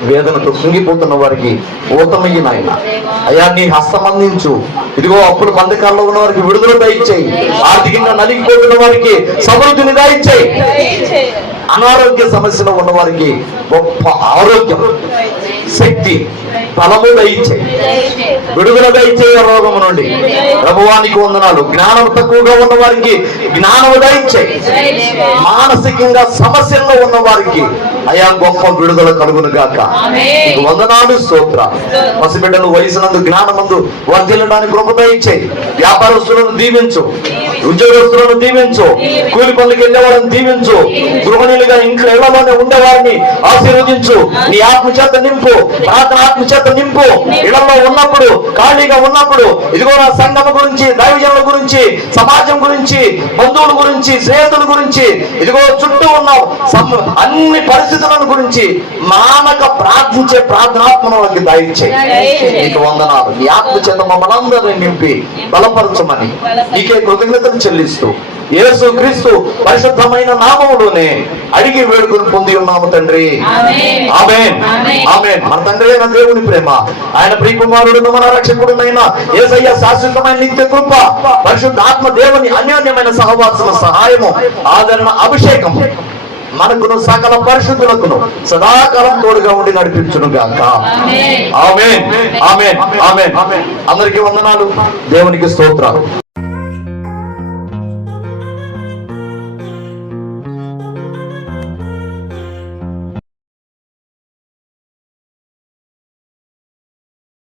వేదనతో కుంగిపోతున్న వారికి ఊతమయ్యి నాయన. అయ్యా నీ హస్తం అందించు. ఇదిగో అప్పుల బంధకాల్లో ఉన్న వారికి విడుదల దయచేయి. ఆర్థికంగా నలిగిపోతున్న వారికి సమృద్ధిని దయచేయి. అనారోగ్య సమస్యలో ఉన్న వారికి గొప్ప ఆరోగ్యం, శక్తి, బలము దయచేయి. విడుదల దయచేయ రోగము నుండి. ప్రభువానికి వందనాలు. జ్ఞానం తక్కువగా ఉన్న వారికి జ్ఞానము దయచేయి. మానసికంగా సమస్యల్లో ఉన్న వారికి అయా గొప్ప విడుదల కలుగును గాక. నీకు వందనాలు, స్తోత్ర. పసిబిడ్డలు వయసునందు జ్ఞానమందు వర్ధిల్లడానికి కృప దయచేయి. వ్యాపారస్తులను దీవించు, ఉద్యోగస్తులను దీవించు, కూలి పనులకు వెళ్ళేవాళ్ళని దీవించు, గృహిణులుగా ఇంట్లో ఇళ్లలోనే ఉండేవారిని ఆశీర్వదించు. నీ ఆత్మ చేత నింపు, ప్రార్థన ఆత్మ చేత నింపు. ఇళ్లలో ఉన్నప్పుడు, ఖాళీగా ఉన్నప్పుడు ఇదిగో నా సంఘం గురించి, దైవజనుల గురించి, సమాజం గురించి, బంధువుల గురించి, స్నేహితుల గురించి, ఇదిగో చుట్టూ ఉన్న అన్ని పరిస్థితులను గురించి మానక ప్రార్థించే ప్రార్థనాత్మకి దయచేయి. నీకు వందనాలు. నీ ఆత్మ చేత మమ్మల్ని అందరినీ నింపి బలపరచమని నీకే కృతజ్ఞతలు చెల్లిస్తూ యేసు క్రీస్తు పరిశుద్ధమైన నామములోనే అడిగి వేడుకొని పొంది ఉన్నాము తండ్రి. ఆమేన్, ఆమేన్. మన తండ్రి అయిన దేవుని ప్రేమ, ఆయన ప్రియకుమారుడును మన రక్షకుడునైన యేసయ్య శాశ్వతమైన నిత్య కృప, పరిశుద్ధ ఆత్మ దేవుని అన్యోన్యమైన సహవాసన, సహాయము, ఆదరణ, అభిషేకం మనకును సకల పరిశుద్ధులకును సదాకాలం తోడుగా ఉండి నడిపించును గాక. ఆమేన్, ఆమేన్, ఆమేన్. అందరికీ వందనాలు. దేవునికి స్తోత్రాలు.